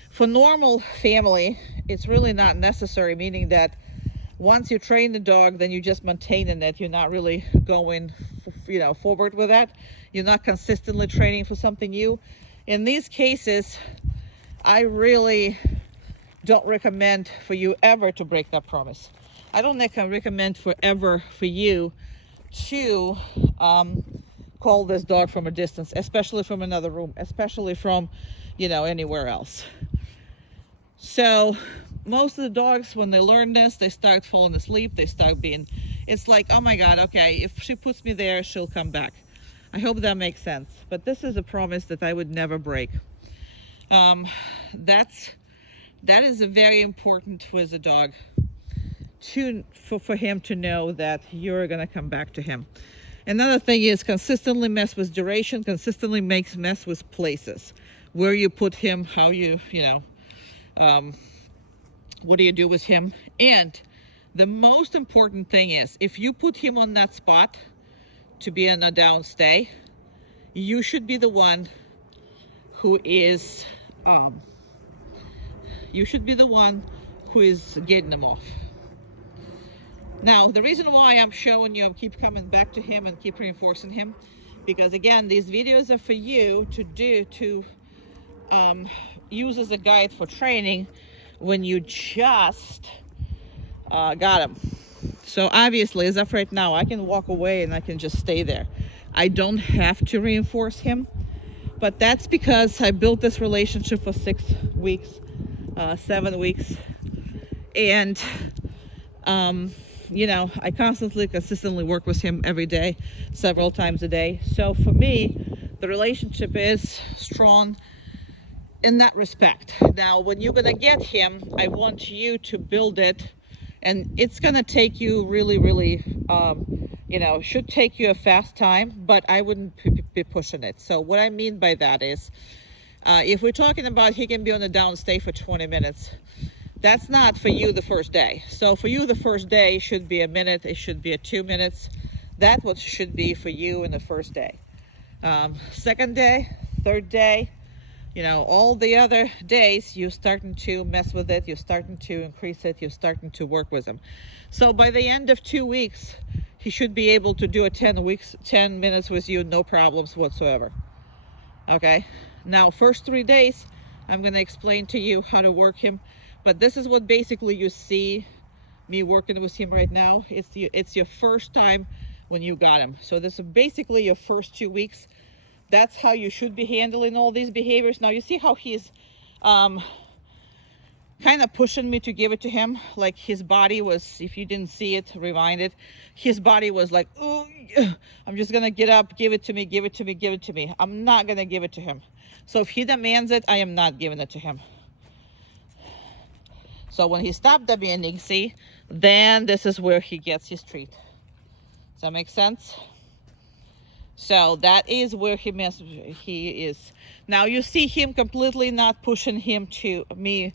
For normal family, it's really not necessary, meaning that once you train the dog, then you just maintaining it. You're not really going forward with that. You're not consistently training for something new. In these cases, I really don't recommend for you ever to break that promise. I don't recommend forever for you to call this dog from a distance, especially from another room, especially from, you know, anywhere else. So most of the dogs, when they learn this, they start falling asleep. They start being, it's like, oh my God, okay, if she puts me there, she'll come back. I hope that makes sense. But this is a promise that I would never break. That is a very important with a dog, for him to know that you're gonna come back to him. Another thing is consistently mess with duration, consistently mess with places, where you put him, how you know, what do you do with him? And the most important thing is, if you put him on that spot to be in a downstay, you should be the one who is, getting him off. Now, the reason why I'm showing you, I keep coming back to him and keep reinforcing him, because again, these videos are for you to use as a guide for training when you just got him. So obviously, as of right now, I can walk away and I can just stay there. I don't have to reinforce him, but that's because I built this relationship for 6 weeks, 7 weeks, and you know, I consistently work with him every day, several times a day. So for me, the relationship is strong in that respect. Now, when you're gonna get him, I want you to build it, and it's gonna take you really, you know, should take you a fast time, but I wouldn't be pushing it. So what I mean by that is, if we're talking about he can be on the downstay for 20 minutes, that's not for you the first day. So for you, the first day should be a minute, it should be 2 minutes. That's what should be for you in the first day. Second day, third day, you know, all the other days, you're starting to mess with it, you're starting to increase it, you're starting to work with him. So by the end of 2 weeks, he should be able to do a 10 minutes with you, no problems whatsoever. Okay, now first 3 days, I'm gonna explain to you how to work him. But this is what basically you see me working with him right now. It's your first time when you got him. So this is basically your first 2 weeks. That's how you should be handling all these behaviors. Now you see how he's kind of pushing me to give it to him. Like his body was, if you didn't see it, rewind it. His body was like, oh, I'm just gonna get up, give it to me, give it to me, give it to me. I'm not gonna give it to him. So if he demands it, I am not giving it to him. So when he stopped demanding, see, then this is where he gets his treat. Does that make sense? So that is where he is. Now you see him completely not pushing him to me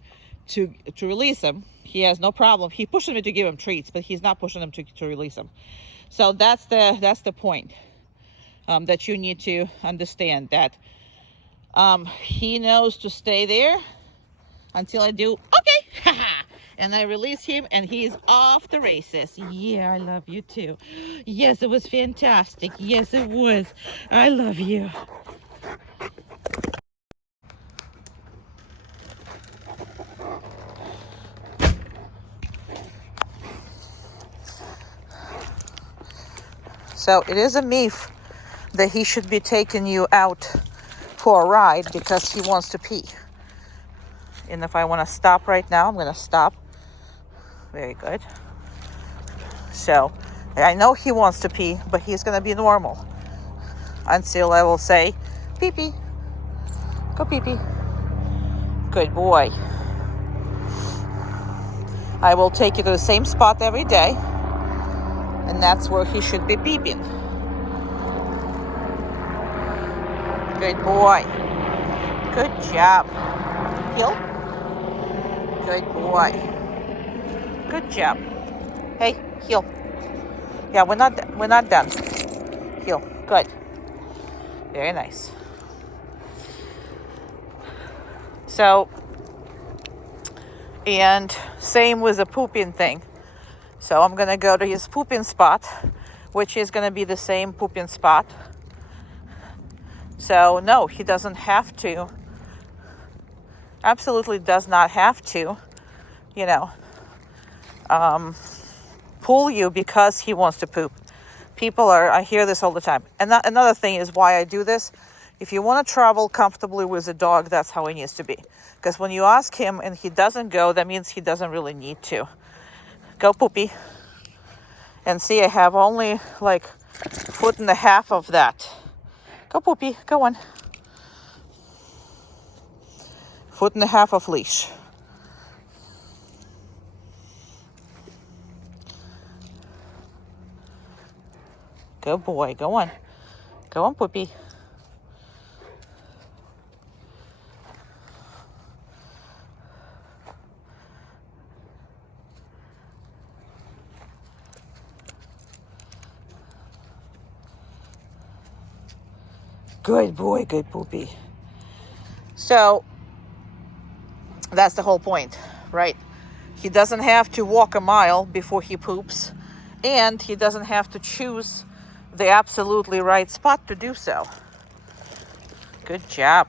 to release him. He has no problem. He pushing me to give him treats, but he's not pushing him to release him. So that's the point that you need to understand, that he knows to stay there until I do, okay, and I release him and he's off the races. Yeah, I love you too. Yes, it was fantastic. Yes, it was. I love you. So it is a myth that he should be taking you out for a ride because he wants to pee. And if I want to stop right now, I'm going to stop. Very good. So I know he wants to pee, but he's going to be normal until I will say, pee pee. Go pee pee. Good boy. I will take you to the same spot every day, and that's where he should be peeping. Good boy. Good job. Heel. Good boy. Good job. Hey, heel. Yeah, we're not done. Heel. Good. Very nice. So, and same with the pooping thing. So I'm gonna go to his pooping spot, which is gonna be the same pooping spot. So no, he doesn't have to. Absolutely does not have to, pull you because he wants to poop. I hear this all the time. And another thing is why I do this. If you want to travel comfortably with a dog, that's how he needs to be. Because when you ask him and he doesn't go, that means he doesn't really need to. Go, Poopy. And see, I have only like 1.5 feet of that. Go, Poopy, go on. 1.5 feet of leash. Good boy, go on. Go on, Poopy. Good boy, good Poopy. So, that's the whole point, right? He doesn't have to walk a mile before he poops, and he doesn't have to choose the absolutely right spot to do so. Good job.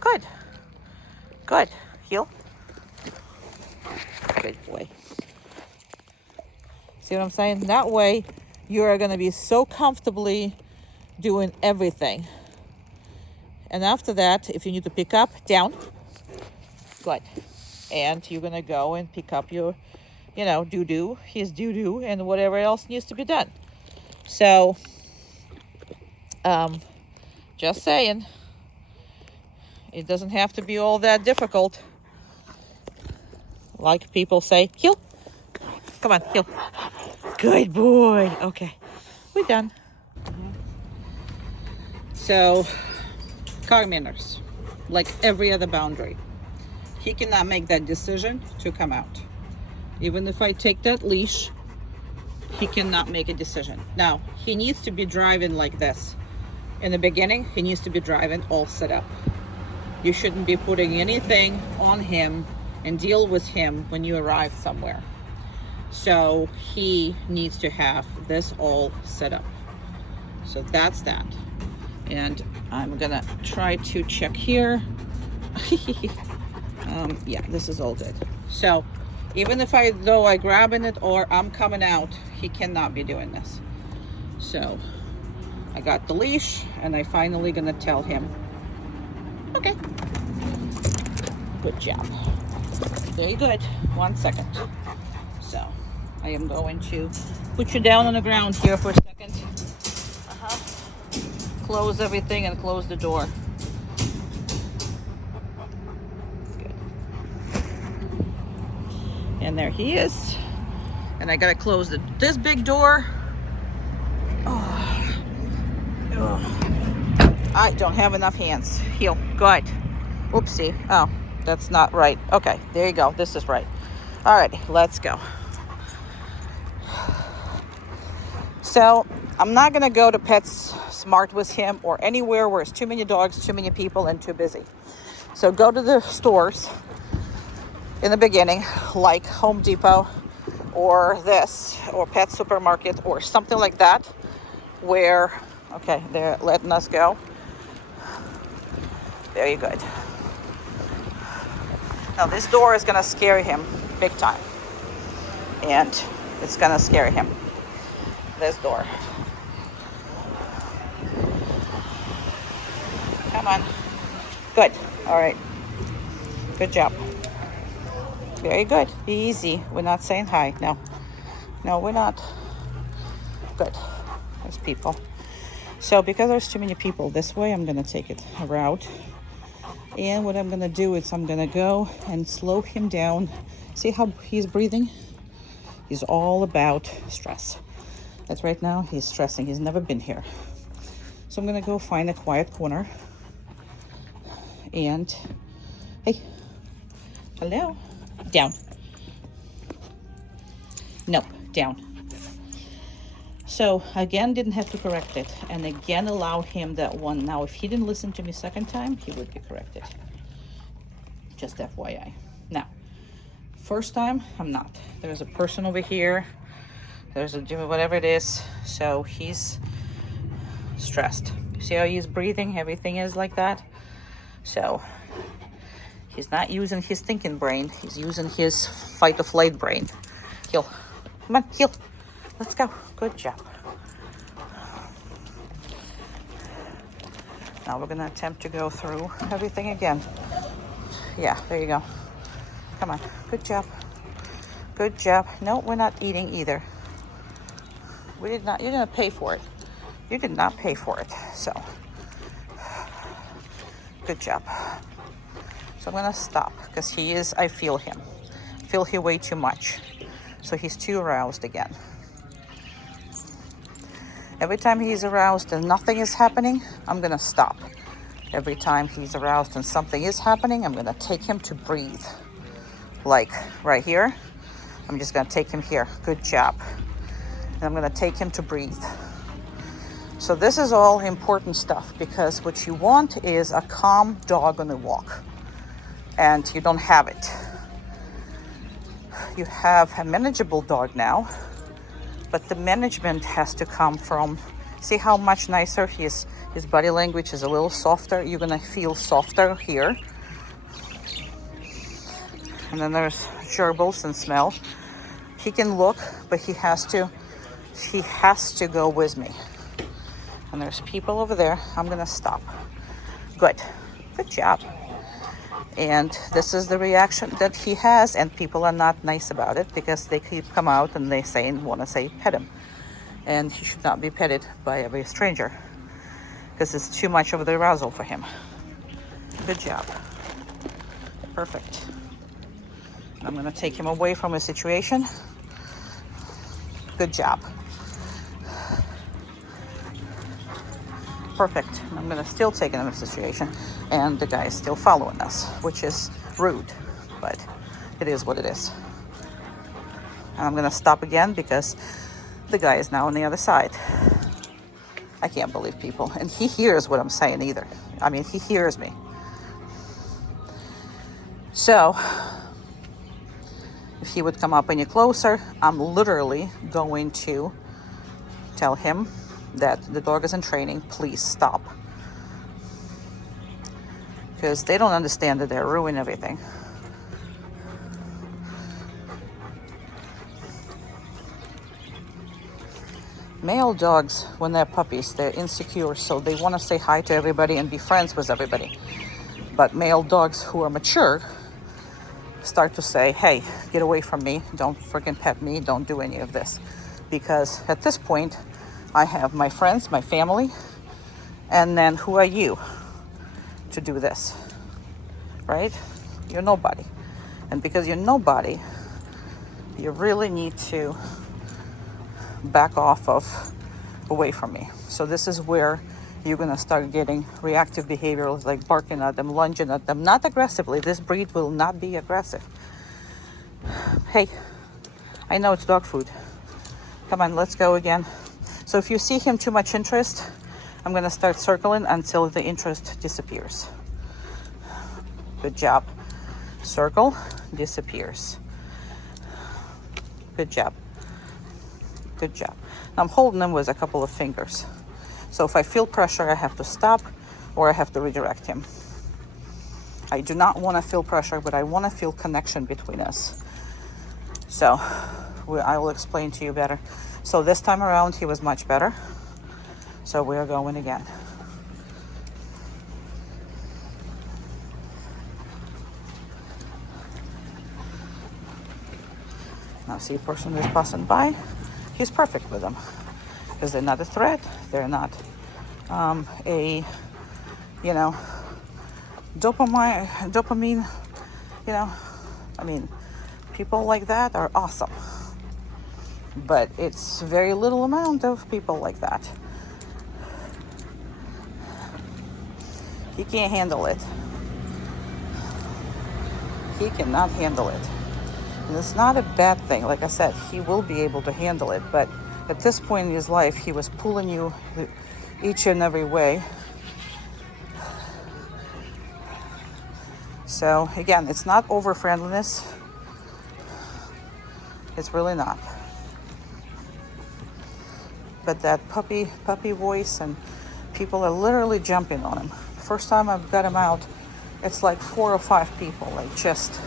Good. Good. Heel. Good boy. See what I'm saying? That way, you are going to be so comfortably doing everything. And after that, if you need to pick up, down. Good. And you're going to go and pick up your, doo-doo, his doo-doo, and whatever else needs to be done. So, just saying, it doesn't have to be all that difficult. Like people say, heel. Come on, heel. Good boy. Okay, we're done. So, car manners, like every other boundary. He cannot make that decision to come out. Even if I take that leash, he cannot make a decision. Now, he needs to be driving like this. In the beginning, he needs to be driving all set up. You shouldn't be putting anything on him and deal with him when you arrive somewhere. So he needs to have this all set up. So that's that. And I'm gonna try to check here. Yeah, this is all good. So even if I grabbing it or I'm coming out, he cannot be doing this. So I got the leash and I finally gonna tell him, okay, good job. Very good. 1 second. So I am going to put you down on the ground here for a second. Close everything and close the door. Good. And there he is. And I gotta close this big door. Oh. I don't have enough hands. Heel. Good. Oopsie. Oh, that's not right. Okay, there you go. This is right. All right, let's go. So I'm not gonna go to PetSmart with him or anywhere where it's too many dogs, too many people, and too busy. So go to the stores in the beginning, like Home Depot or this, or Pet Supermarket or something like that, where, okay, they're letting us go. Very good. Now this door is gonna scare him big time. And it's gonna scare him. This door. Come on. Good. All right. Good job. Very good. Be easy. We're not saying hi. No. No, we're not. Good. There's people. So because there's too many people this way, I'm going to take it a route. And what I'm going to do is I'm going to go and slow him down. See how he's breathing? He's all about stress. That's right now he's stressing. He's never been here. So I'm going to go find a quiet corner. And, hey, hello, down. No, down. So again, didn't have to correct it. And again, allow him that one. Now, if he didn't listen to me second time, he would be corrected. Just FYI. Now, first time, I'm not. There's a person over here. There's a whatever it is. So he's stressed. See how he's breathing? Everything is like that. So he's not using his thinking brain. He's using his fight or flight brain. Heel. Come on, heel. Let's go. Good job. Now we're gonna attempt to go through everything again. Yeah, there you go. Come on, good job. Good job. No, we're not eating either. We did not, you didn't pay for it. You did not pay for it, so. Good job. So I'm gonna stop because he is, I feel him. I feel he way too much. So he's too aroused again. Every time he's aroused and nothing is happening, I'm gonna stop. Every time he's aroused and something is happening, I'm gonna take him to breathe. Like right here, I'm just gonna take him here. Good job. And I'm gonna take him to breathe. So this is all important stuff because what you want is a calm dog on a walk. And you don't have it. You have a manageable dog now, but the management has to come from, see how much nicer his body language is a little softer. You're gonna feel softer here. And then there's gerbils and smell. He can look, but he has to go with me. And there's people over there. I'm gonna stop. Good job. And this is the reaction that he has, and people are not nice about it because they keep come out and they want to say pet him. And he should not be petted by every stranger because it's too much of the arousal for him. Good job. Perfect. I'm gonna take him away from his situation. Good job. Perfect. I'm gonna still take him in the situation, and the guy is still following us, which is rude, but it is what it is. And I'm gonna stop again because the guy is now on the other side. I can't believe people, and he hears what I'm saying either. I mean, he hears me. So if he would come up any closer, I'm literally going to tell him that the dog is in training, please stop. Because they don't understand that they're ruining everything. Male dogs, when they're puppies, they're insecure, so they want to say hi to everybody and be friends with everybody. But male dogs who are mature start to say, hey, get away from me, don't freaking pet me, don't do any of this. Because at this point, I have my friends, my family, and then who are you to do this, right? You're nobody. And because you're nobody, you really need to back off away from me. So this is where you're gonna start getting reactive behaviors like barking at them, lunging at them, not aggressively. This breed will not be aggressive. Hey, I know it's dog food. Come on, let's go again. So if you see him too much interest, I'm gonna start circling until the interest disappears. Good job. Circle, disappears. Good job. Good job. Now I'm holding him with a couple of fingers. So if I feel pressure, I have to stop or I have to redirect him. I do not want to feel pressure, but I want to feel connection between us. So I will explain to you better. So this time around, he was much better. So we are going again. Now see a person who's passing by. He's perfect with them because they're not a threat. They're not dopamine, I mean, people like that are awesome. But it's very little amount of people like that. He can't handle it. He cannot handle it. And it's not a bad thing. Like I said, he will be able to handle it. But at this point in his life, he was pulling you each and every way. So again, it's not over friendliness. It's really not. But that puppy voice, and people are literally jumping on him. First time I've got him out, it's like 4 or 5 people, like just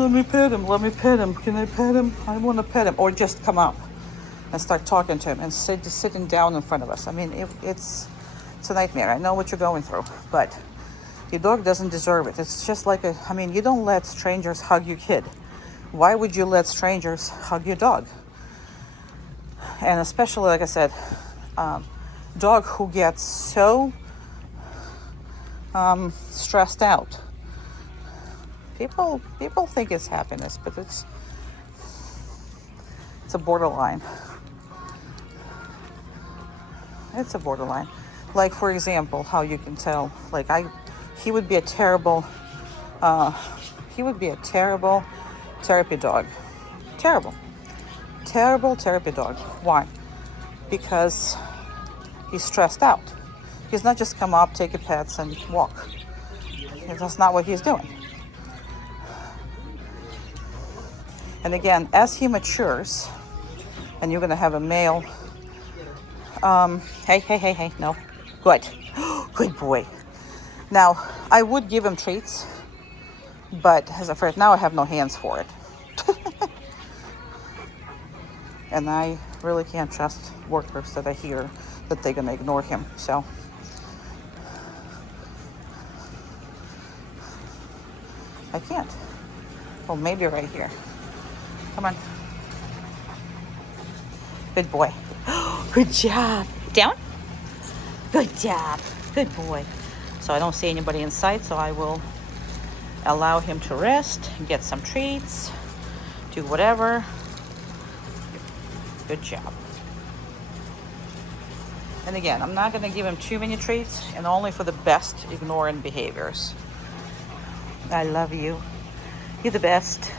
let me pet him, let me pet him. Can I pet him? I want to pet him. Or just come up and start talking to him and sitting down in front of us. I mean, it's a nightmare. I know what you're going through, but your dog doesn't deserve it. It's just like you don't let strangers hug your kid. Why would you let strangers hug your dog? And especially, like I said, dog who gets so stressed out. People think it's happiness, but it's a borderline. It's a borderline. Like, for example, how you can tell, like he would be a terrible therapy dog. Terrible therapy dog. Why? Because he's stressed out. He's not just come up, take your pets, and walk. That's not what he's doing. And again, as he matures, and you're gonna have a male. Hey, no, good, good boy. Now, I would give him treats, but as of right now, I have no hands for it. And I really can't trust workers that I hear that they're gonna ignore him, so. I can't. Well, maybe right here. Come on. Good boy. Good job. Down. Good job. Good boy. So I don't see anybody in sight, so I will allow him to rest, get some treats, do whatever. Good job. And again, I'm not going to give him too many treats, and only for the best ignorant behaviors. I love you. You're the best.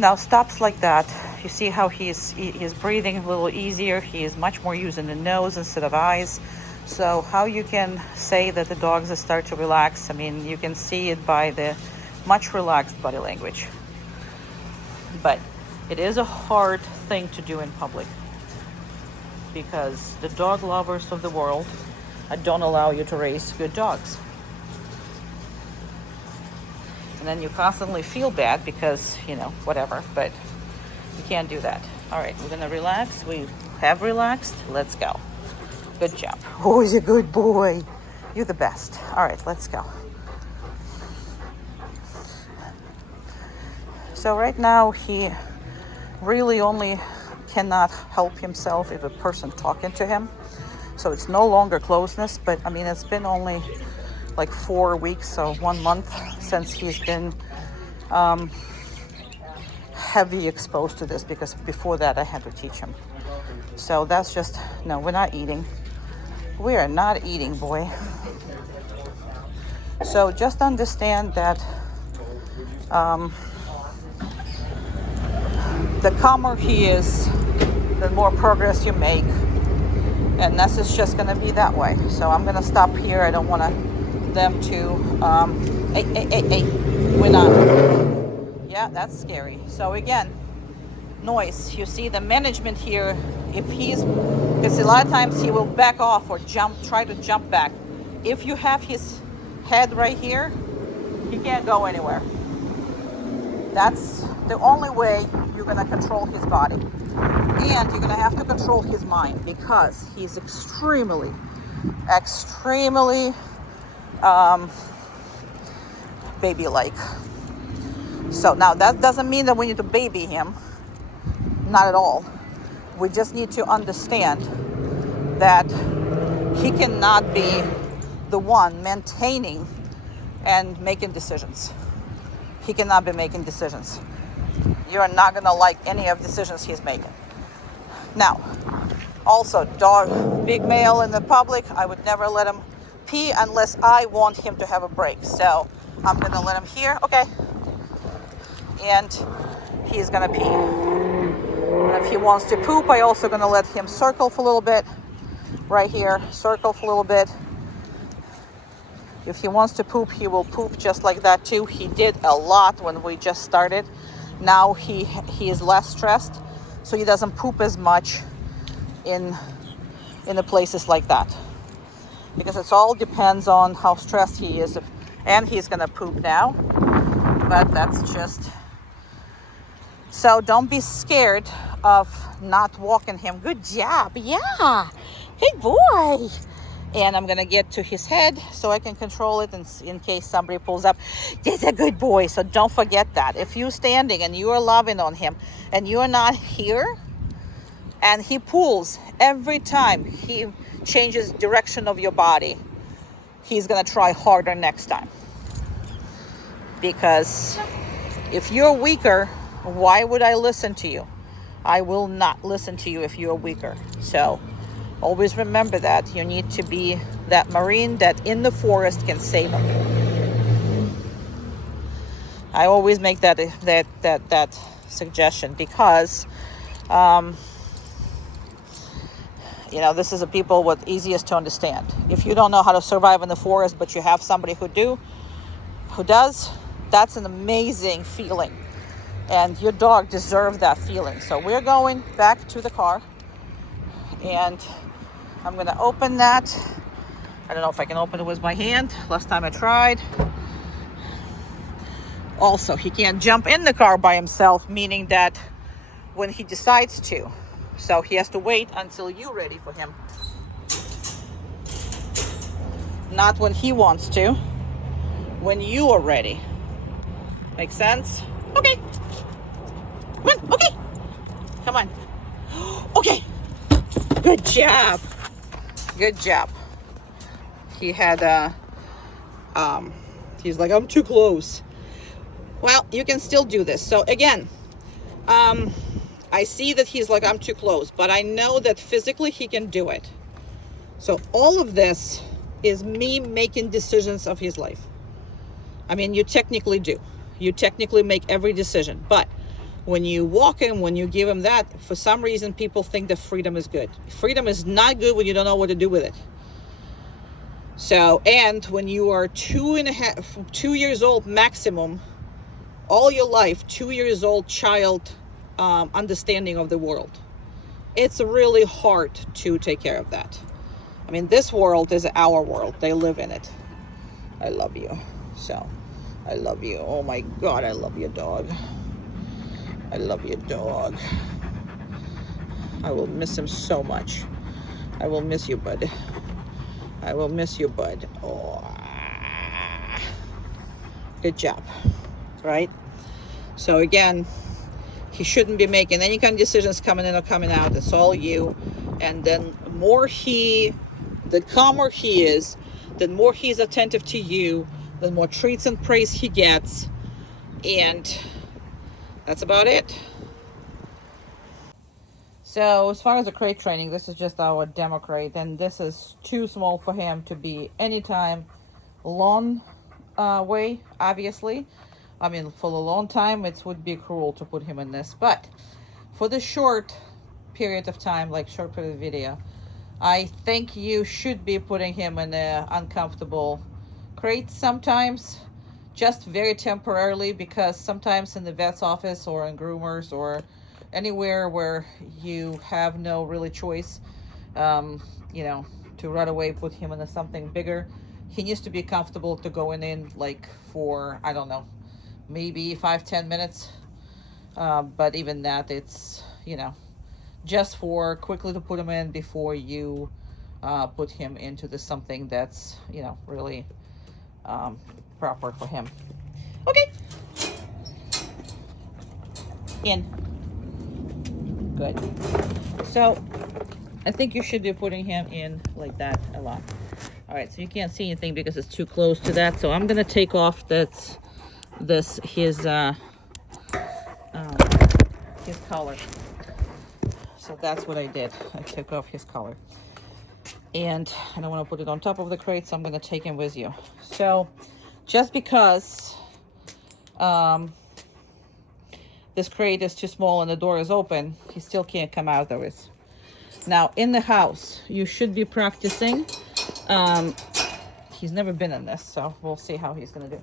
Now, stops like that. You see how he's breathing a little easier. He is much more using the nose instead of eyes. So how you can say that the dogs start to relax, I mean, you can see it by the much relaxed body language. But it is a hard thing to do in public, because the dog lovers of the world don't allow you to raise good dogs. And then you constantly feel bad because, whatever, but you can't do that. All right, we're gonna relax. We have relaxed. Let's go. Good job. Oh, he's a good boy. You're the best. All right, let's go. So right now he really only cannot help himself if a person talking to him. So it's no longer closeness, but I mean, it's been only like 4 weeks, so 1 month since he's been heavy exposed to this, because before that I had to teach him. So that's just, no, we're not eating. We are not eating, boy. So just understand that the calmer he is, the more progress you make. And this is just going to be that way. So I'm going to stop here. I don't want them to, hey, we're not. Yeah, that's scary. So again, noise. You see the management here, if because a lot of times he will back off or try to jump back. If you have his head right here, he can't go anywhere. That's the only way you're gonna control his body. And you're gonna have to control his mind, because he's extremely baby-like. So now that doesn't mean that we need to baby him. Not at all. We just need to understand that he cannot be the one maintaining and making decisions. He cannot be making decisions. You are not going to like any of the decisions he's making. Now, also, dog, big male in the public, I would never let him pee unless I want him to have a break. So I'm going to let him here, okay? And he's going to pee. And if he wants to poop, I also going to let him circle for a little bit. Right here, circle for a little bit. If he wants to poop, he will poop just like that too. He did a lot when we just started. Now he is less stressed, so he doesn't poop as much in the places like that. Because it all depends on how stressed he is. And he's gonna poop now. but that's just... So don't be scared of not walking him. Good job. Yeah. Good boy. And I'm going to get to his head so I can control it in case somebody pulls up. He's a good boy. So don't forget that. If you're standing and you are loving on him and you are not here and he pulls every time he changes direction of your body, he's going to try harder next time. Because if you're weaker, why would I listen to you? I will not listen to you if you're weaker. So always remember that. You need to be that Marine that in the forest can save them. I always make that suggestion because, you know, this is a people what easiest to understand. If you don't know how to survive in the forest, but you have somebody who does, that's an amazing feeling. And your dog deserves that feeling. So we're going back to the car. And I'm going to open that. I don't know if I can open it with my hand. Last time I tried. Also, he can't jump in the car by himself, meaning that when he decides to. So he has to wait until you're ready for him. Not when he wants to. When you are ready. Make sense? Okay. Come on. Okay. Come on. Okay. Good job. Good job. He had he's like, I'm too close. Well, you can still do this. So again, I see that he's like, I'm too close, but I know that physically he can do it. So all of this is me making decisions of his life. I mean, you technically do. You technically make every decision, but when you walk him, when you give him that, for some reason, people think that freedom is good. Freedom is not good when you don't know what to do with it. So, and when you are 2 years old maximum, all your life, 2 years old child understanding of the world, it's really hard to take care of that. I mean, this world is our world. They live in it. I love you. So, I love you. Oh my God, I love your dog. I love your dog. I will miss him so much. I will miss you, bud. I will miss you, bud. Oh. Good job. Right? So again, he shouldn't be making any kind of decisions coming in or coming out. It's all you. And then the calmer he is, the more he's attentive to you, the more treats and praise he gets. And that's about it. So as far as the crate training, this is just our demo crate, and this is too small for him to be anytime long way, obviously. I mean, for a long time, it would be cruel to put him in this, but for the short period of time, like short period of video, I think you should be putting him in an uncomfortable crate sometimes, just very temporarily, because sometimes in the vet's office or in groomers or anywhere where you have no really choice, you know, to right away put him into something bigger, he needs to be comfortable to going in like for, I don't know, maybe 5-10 minutes, but even that, it's, you know, just for quickly to put him in before you put him into the something that's, you know, really proper for him. Okay. In. Good. So I think you should be putting him in like that a lot. All right, so you can't see anything because it's too close to that. So I'm gonna take off his collar. So that's what I did. I took off his collar. And I don't want to put it on top of the crate, so I'm going to take him with you. So just because this crate is too small and the door is open, he still can't come out of it. Now, in the house, you should be practicing. He's never been in this, so we'll see how he's going to do.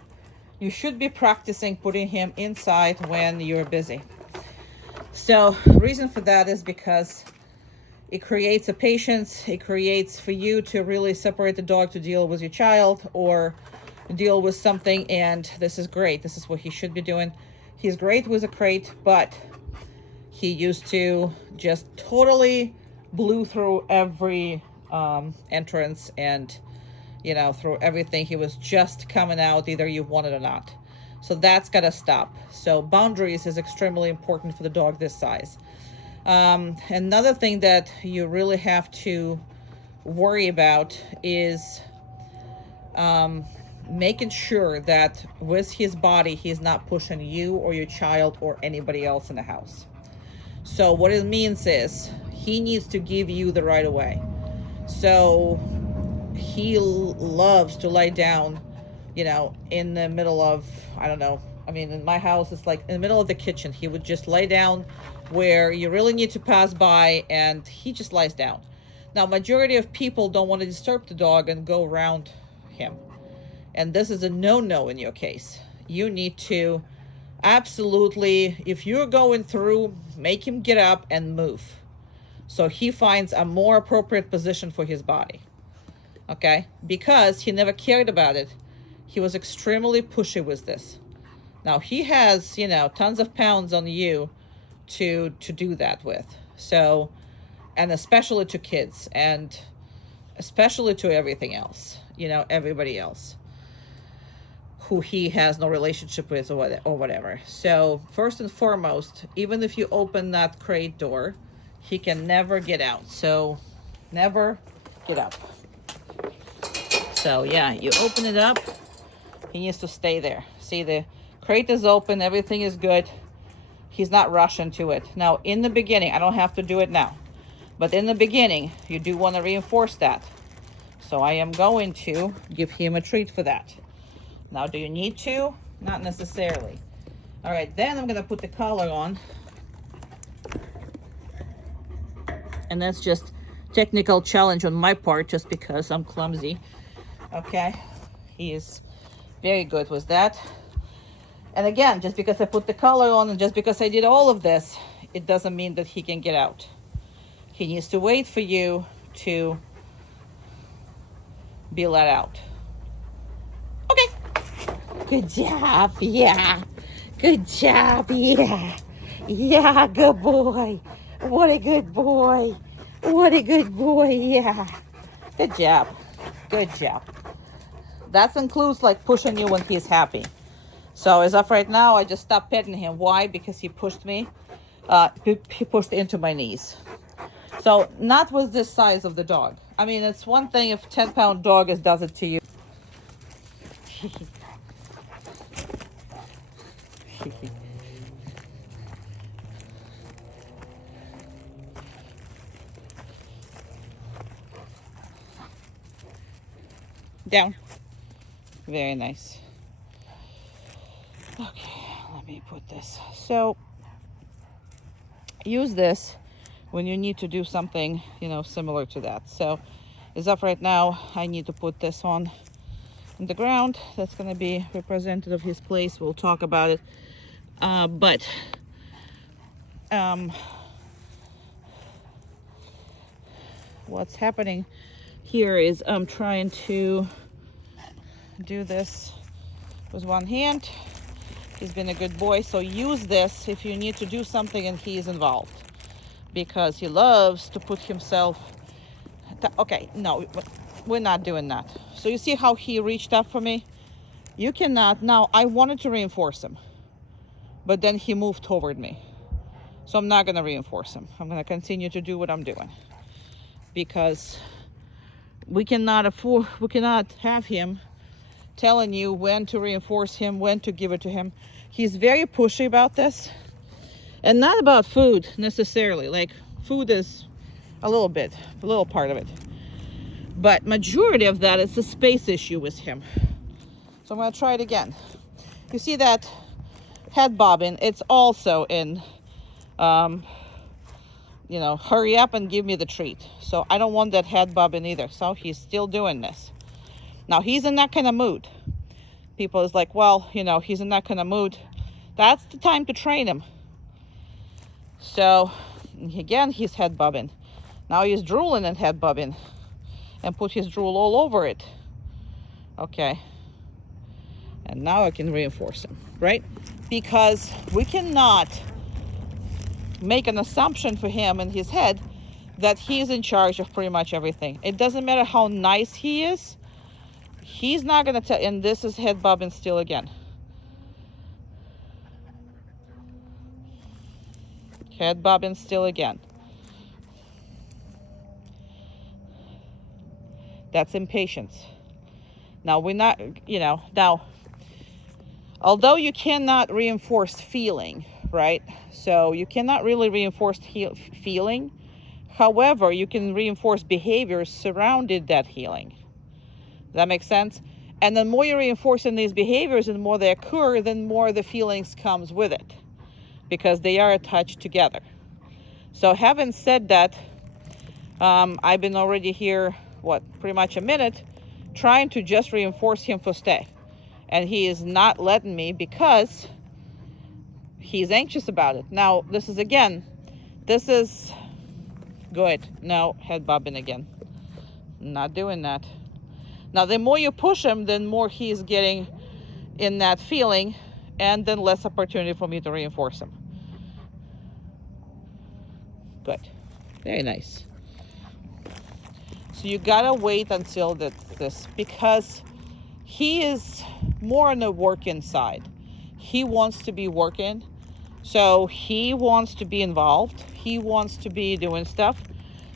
You should be practicing putting him inside when you're busy. So the reason for that is because it creates a patience. It creates for you to really separate the dog to deal with your child, or deal with something, and this is great. This is what he should be doing. He's great with a crate, but he used to just totally blew through every entrance and, you know, through everything. He was just coming out either you want it or not. So that's got to stop. So boundaries is extremely important for the dog this size. Another thing that you really have to worry about is making sure that with his body, he's not pushing you or your child or anybody else in the house. So what it means is he needs to give you the right of way. So he loves to lie down, you know, in the middle of, I don't know, I mean, in my house, it's like in the middle of the kitchen. He would just lay down where you really need to pass by, and he just lies down. Now, majority of people don't want to disturb the dog and go around him. And this is a no-no in your case. You need to absolutely, if you're going through, make him get up and move. So he finds a more appropriate position for his body. Okay? Because he never cared about it. He was extremely pushy with this. Now he has, you know, tons of pounds on you to do that with. So, and especially to kids, and especially to everything else, you know, everybody else who he has no relationship with or whatever. So first and foremost, even if you open that crate door, he can never get out. So never get up. So yeah, you open it up, he needs to stay there. See, the crate is open, everything is good. He's not rushing to it. Now in the beginning, I don't have to do it now, but in the beginning, you do want to reinforce that. So I am going to give him a treat for that. Now, do you need to? Not necessarily. All right, then I'm gonna put the collar on. And that's just technical challenge on my part, just because I'm clumsy. Okay, he is very good with that. And again, just because I put the collar on and just because I did all of this, it doesn't mean that he can get out. He needs to wait for you to be let out. Okay. Good job, yeah. Good job, yeah. Yeah, good boy. What a good boy. What a good boy, yeah. Good job. Good job. That includes like pushing you when he's happy. So as of right now, I just stopped petting him. Why? Because he pushed me. He pushed into my knees. So not with this size of the dog. I mean, it's one thing if 10-pound dog does it to you. Down. Very nice. Okay, let me put this. So use this when you need to do something, you know, similar to that. So as of right now, I need to put this on the ground. That's going to be representative of his place. We'll talk about it. But what's happening here is I'm trying to do this with one hand. He's been a good boy, so use this if you need to do something and he is involved, because he loves to put himself. Okay, no, we're not doing that. So you see how he reached up for me? You cannot. Now I wanted to reinforce him, but then he moved toward me, so I'm not going to reinforce him. I'm going to continue to do what I'm doing, because we cannot have him telling you when to reinforce him, when to give it to him. He's very pushy about this, and not about food necessarily. Like, food is a little part of it, but majority of that is a space issue with him. So I'm going to try it again. You see that head bobbing? It's also in you know, hurry up and give me the treat. So I don't want that head bobbing either. So he's still doing this. Now he's in that kind of mood. People is like, well, you know, he's in that kind of mood. That's the time to train him. So again, he's head bobbing. Now he's drooling and head bobbing, and put his drool all over it. Okay. And now I can reinforce him, right? Because we cannot make an assumption for him in his head that he's in charge of pretty much everything. It doesn't matter how nice he is. He's not going to tell. And this is head bobbing still again. Head bobbing still again. That's impatience. Now, we're not, now, although you cannot reinforce feeling, right? So you cannot really reinforce feeling. However, you can reinforce behaviors surrounding that healing. Does that make sense? And the more you're reinforcing these behaviors and the more they occur, then more the feelings comes with it, because they are attached together. So having said that, I've been already here, pretty much a minute, trying to just reinforce him for stay. And he is not letting me because he's anxious about it. Now, this is good. No, head bobbing again. Not doing that. Now, the more you push him, then more he's getting in that feeling, and then less opportunity for me to reinforce him. Good. Very nice. So you gotta wait until this, because he is more on the working side. He wants to be working. So he wants to be involved. He wants to be doing stuff.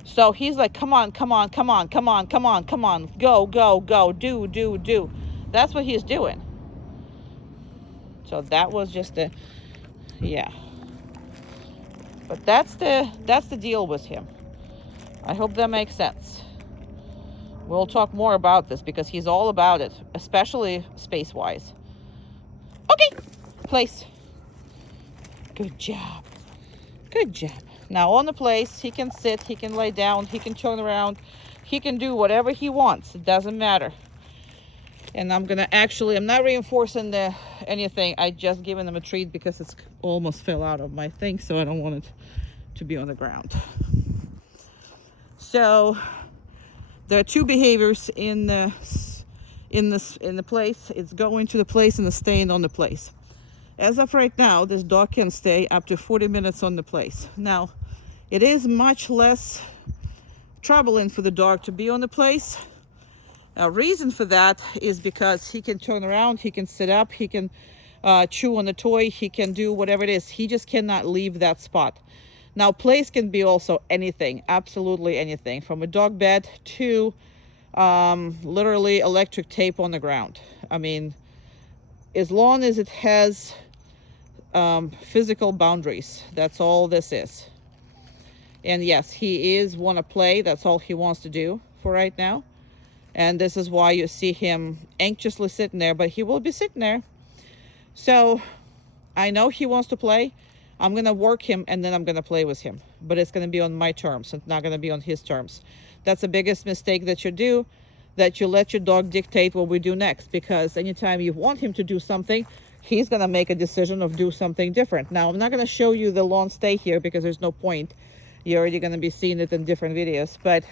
So he's like, come on, come on, come on, come on, come on, come on. Go, go, go, do. That's what he's doing. So that was just yeah. But that's the deal with him. I hope that makes sense. We'll talk more about this because he's all about it, especially space-wise. Okay, place. Good job. Good job. Now on the place, he can sit, he can lay down, he can turn around, he can do whatever he wants. It doesn't matter. And I'm not reinforcing anything. I just given him a treat because it's almost fell out of my thing, so I don't want it to be on the ground. So there are two behaviors in the place. It's going to the place and the staying on the place. As of right now, this dog can stay up to 40 minutes on the place. Now, it is much less troubling for the dog to be on the place. A reason for that is because he can turn around, he can sit up, he can chew on the toy, he can do whatever it is. He just cannot leave that spot. Now, place can be also anything, absolutely anything, from a dog bed to literally electric tape on the ground. I mean, as long as it has physical boundaries, that's all this is. And yes, he is want to play. That's all he wants to do for right now. And this is why you see him anxiously sitting there, but he will be sitting there. So I know he wants to play. I'm going to work him and then I'm going to play with him. But it's going to be on my terms. It's not going to be on his terms. That's the biggest mistake that you do, that you let your dog dictate what we do next. Because anytime you want him to do something, he's going to make a decision of do something different. Now, I'm not going to show you the long stay here because there's no point. You're already going to be seeing it in different videos. But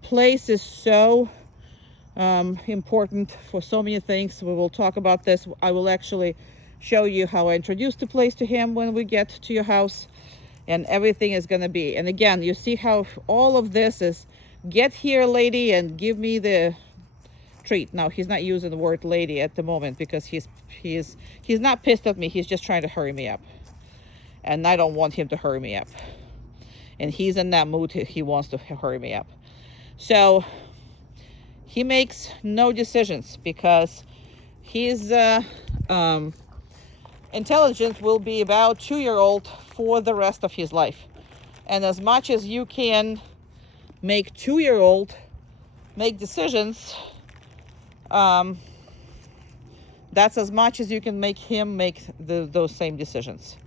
place is so important for so many things. We will talk about this. I will actually show you how I introduced the place to him when we get to your house, and everything is going to be. And again, you see how all of this is get here, lady, and give me the treat. Now, he's not using the word lady at the moment because he's not pissed at me. He's just trying to hurry me up, and I don't want him to hurry me up. And he's in that mood. He wants to hurry me up. So he makes no decisions because his intelligence will be about 2-year-old for the rest of his life. And as much as you can make 2-year-old make decisions, that's as much as you can make him make those same decisions.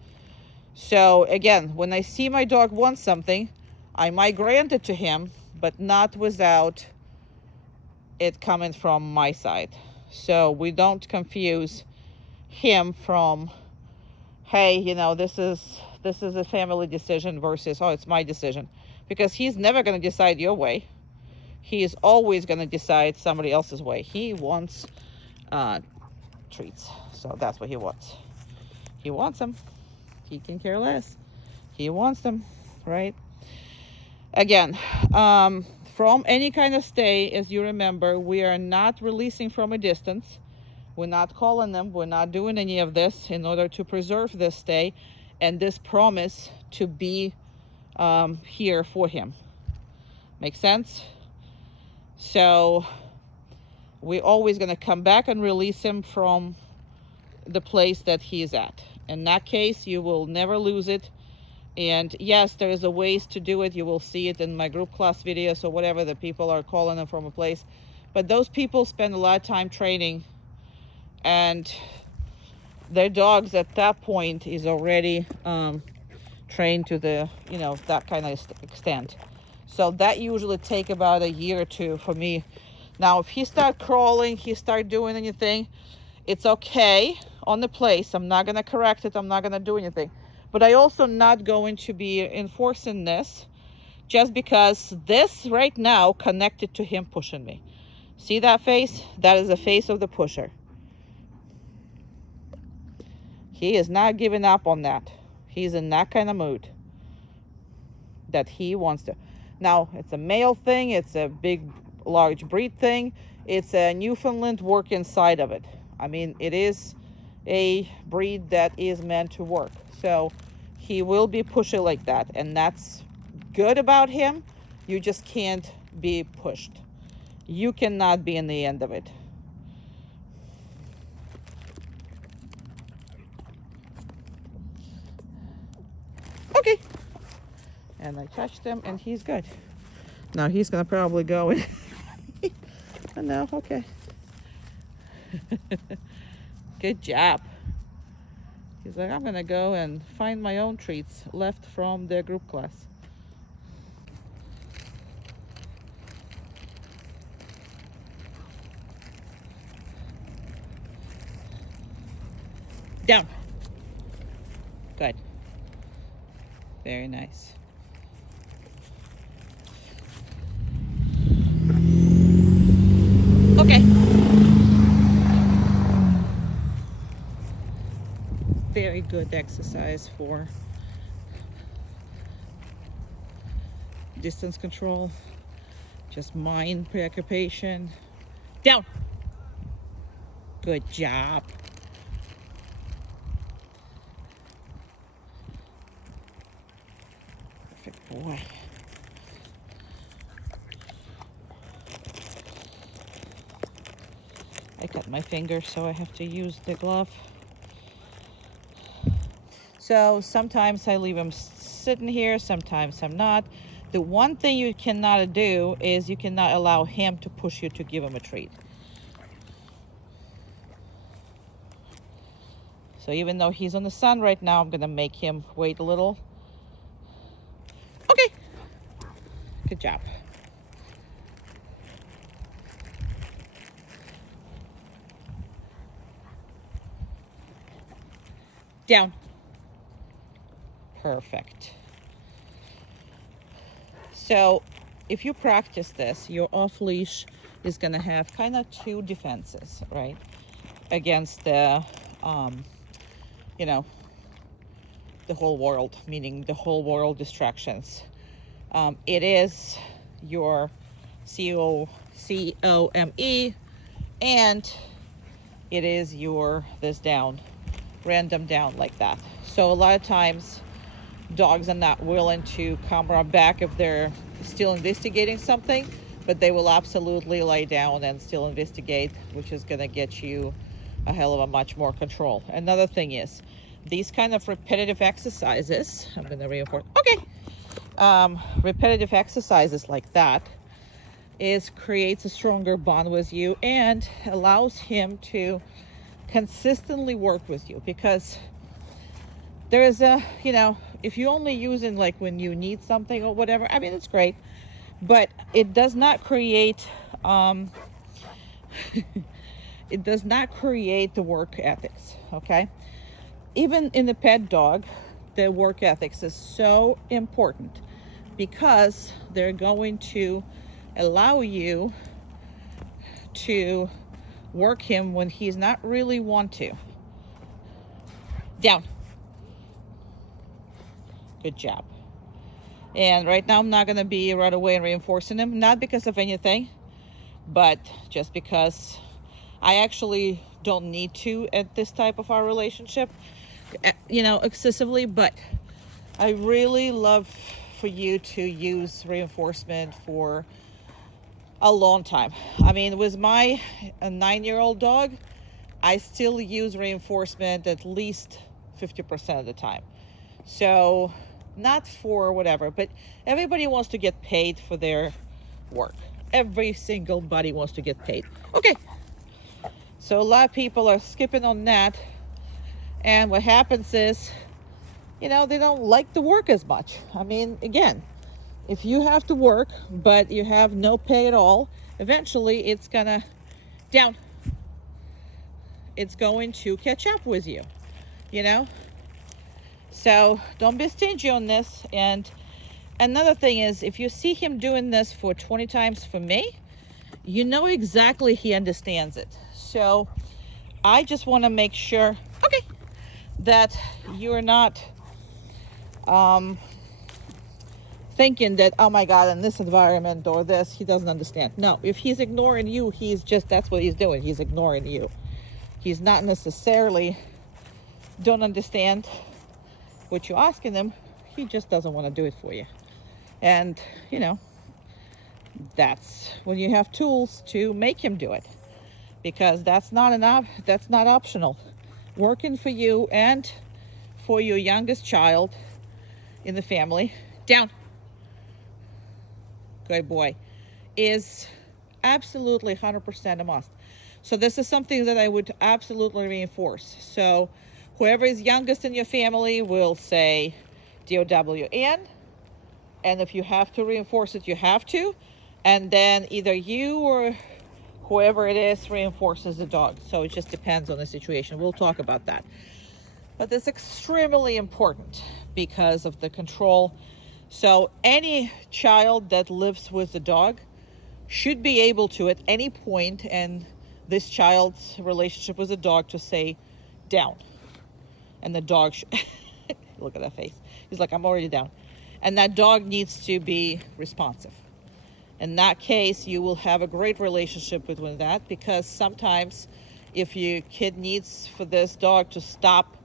So again, when I see my dog wants something, I might grant it to him, but not without it coming from my side. So we don't confuse him from, hey, this is a family decision versus, oh, it's my decision. Because he's never going to decide your way. He is always going to decide somebody else's way. He wants treats. So that's what he wants. He wants them. He can care less. He wants them, right? Again, from any kind of stay, as you remember, we are not releasing from a distance. We're not calling them. We're not doing any of this in order to preserve this stay and this promise to be here for him. Make sense? So we're always going to come back and release him from the place that he is at. In that case, you will never lose it. And yes, there is a ways to do it. You will see it in my group class videos or whatever. The people are calling them from a place, but those people spend a lot of time training, and their dogs at that point is already trained to the, you know, that kind of extent. So that usually take about a year or two for me. Now, if he start crawling, he start doing anything, it's okay on the place. I'm not gonna correct it. I'm not gonna do anything. But I also not going to be enforcing this just because this right now connected to him pushing me. See that face? That is the face of the pusher. He is not giving up on that. He's in that kind of mood that he wants to. Now, it's a male thing. It's a big, large breed thing. It's a Newfoundland work inside of it. I mean, it is a breed that is meant to work. So he will be pushy like that. And that's good about him. You just can't be pushed. You cannot be in the end of it. Okay. And I touched him and he's good. Now he's gonna probably go in. No, okay. Good job. He's like, I'm gonna go and find my own treats left from their group class. Down. Good. Very nice. Okay. Very good exercise for distance control, just mind preoccupation. Down. Good job. Perfect boy. I cut my finger, so I have to use the glove. So sometimes I leave him sitting here, sometimes I'm not. The one thing you cannot do is you cannot allow him to push you to give him a treat. So even though he's on the sun right now, I'm gonna make him wait a little. Okay, good job. Down. Perfect. So if you practice this, your off leash is going to have kind of two defenses, right? Against the, you know, the whole world, meaning the whole world distractions. It is your COME, and it is your this down, random down like that. So a lot of times dogs are not willing to come around back if they're still investigating something, but they will absolutely lie down and still investigate, which is going to get you a hell of a much more control. Another thing is these kind of repetitive exercises, I'm going to reinforce, okay, repetitive exercises like that creates a stronger bond with you and allows him to consistently work with you, because there is a, you know, if you only use it like when you need something or whatever, I mean, it's great, but it does not create it does not create the work ethics. Okay, even in the pet dog, the work ethics is so important because they're going to allow you to work him when he's not really want to. Down. Good job. And right now I'm not going to be right away reinforcing him, not because of anything, but just because I actually don't need to at this type of our relationship, excessively. But I really love for you to use reinforcement for a long time. I mean, with my 9-year-old dog, I still use reinforcement at least 50% of the time. So not for whatever, but everybody wants to get paid for their work. Every single body wants to get paid. Okay. So a lot of people are skipping on that. And what happens is, they don't like the work as much. I mean, again, if you have to work, but you have no pay at all, eventually it's gonna down. It's going to catch up with you, So don't be stingy on this. And another thing is, if you see him doing this for 20 times for me, you know exactly he understands it. So I just want to make sure, okay, that you're not thinking that, oh my God, in this environment or this, he doesn't understand. No, if he's ignoring you, that's what he's doing. He's ignoring you. He's not necessarily don't understand what you're asking him. He just doesn't want to do it for you. And, that's when you have tools to make him do it, because that's not optional. Working for you and for your youngest child in the family, down, good boy, is absolutely 100% a must. So this is something that I would absolutely reinforce. So whoever is youngest in your family will say DOWN, and if you have to reinforce it, you have to, and then either you or whoever it is reinforces the dog. So it just depends on the situation. We'll talk about that. But it's extremely important because of the control. So any child that lives with the dog should be able to, at any point in this child's relationship with the dog, to say down. And the dog look at that face. He's like, I'm already down. And that dog needs to be responsive. In that case, you will have a great relationship with that, because sometimes if your kid needs for this dog to stop,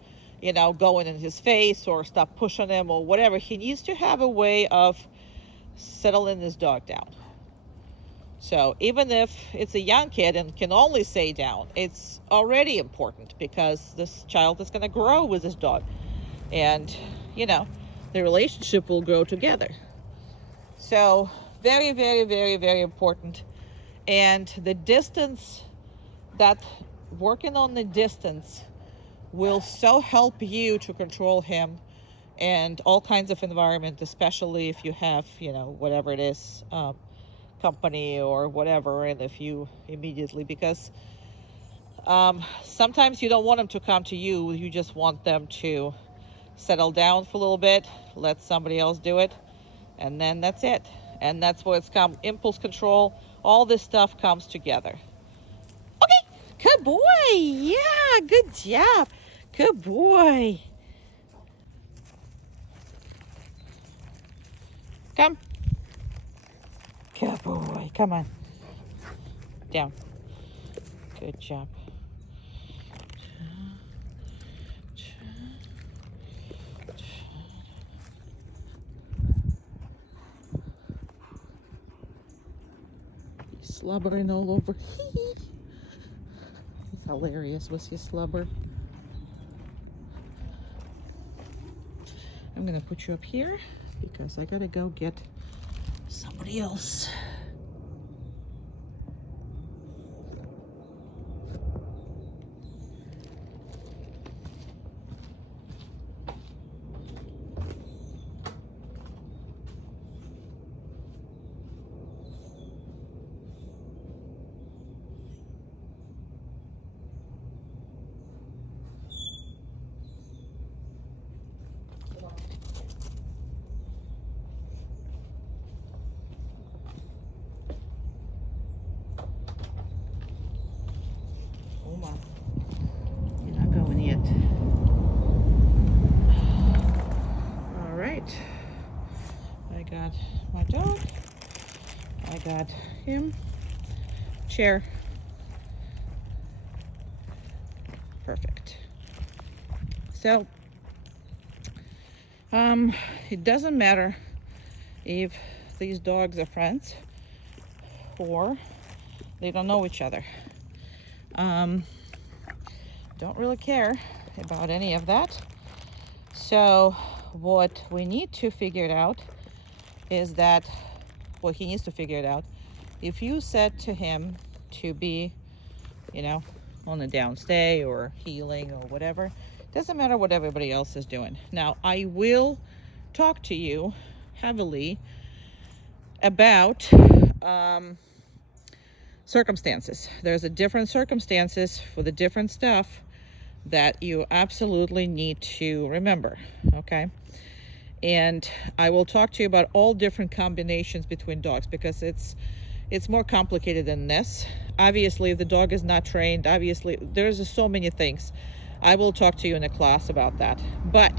going in his face or stop pushing him or whatever, he needs to have a way of settling his dog down. So even if it's a young kid and can only say down, it's already important, because this child is going to grow with this dog. And, the relationship will grow together. So very, very, very, very important. And the distance, working on the distance will so help you to control him and all kinds of environment, especially if you have, whatever it is, company or whatever, and if you immediately, because sometimes you don't want them to come to you. You just want them to settle down for a little bit, let somebody else do it, and then that's it. And that's where it's come, impulse control, all this stuff comes together. Okay, good boy. Yeah, good job. Good boy. Come. Good boy. Come on. Down. Good job. Slobbering all over. It's hilarious with his slobber. I'm gonna put you up here because I gotta go get somebody else. got my dog. I got him. Chair. Perfect. So, it doesn't matter if these dogs are friends or they don't know each other. Don't really care about any of that. So what we need to figure it out is that, well, he needs to figure it out. If you said to him to be, you know, on a downstay or healing or whatever, doesn't matter what everybody else is doing. Now, I will talk to you heavily about circumstances. There's a different circumstances for the different stuff that you absolutely need to remember, okay? And I will talk to you about all different combinations between dogs because it's more complicated than this. Obviously, if the dog is not trained, obviously, there's just so many things. I will talk to you in a class about that. But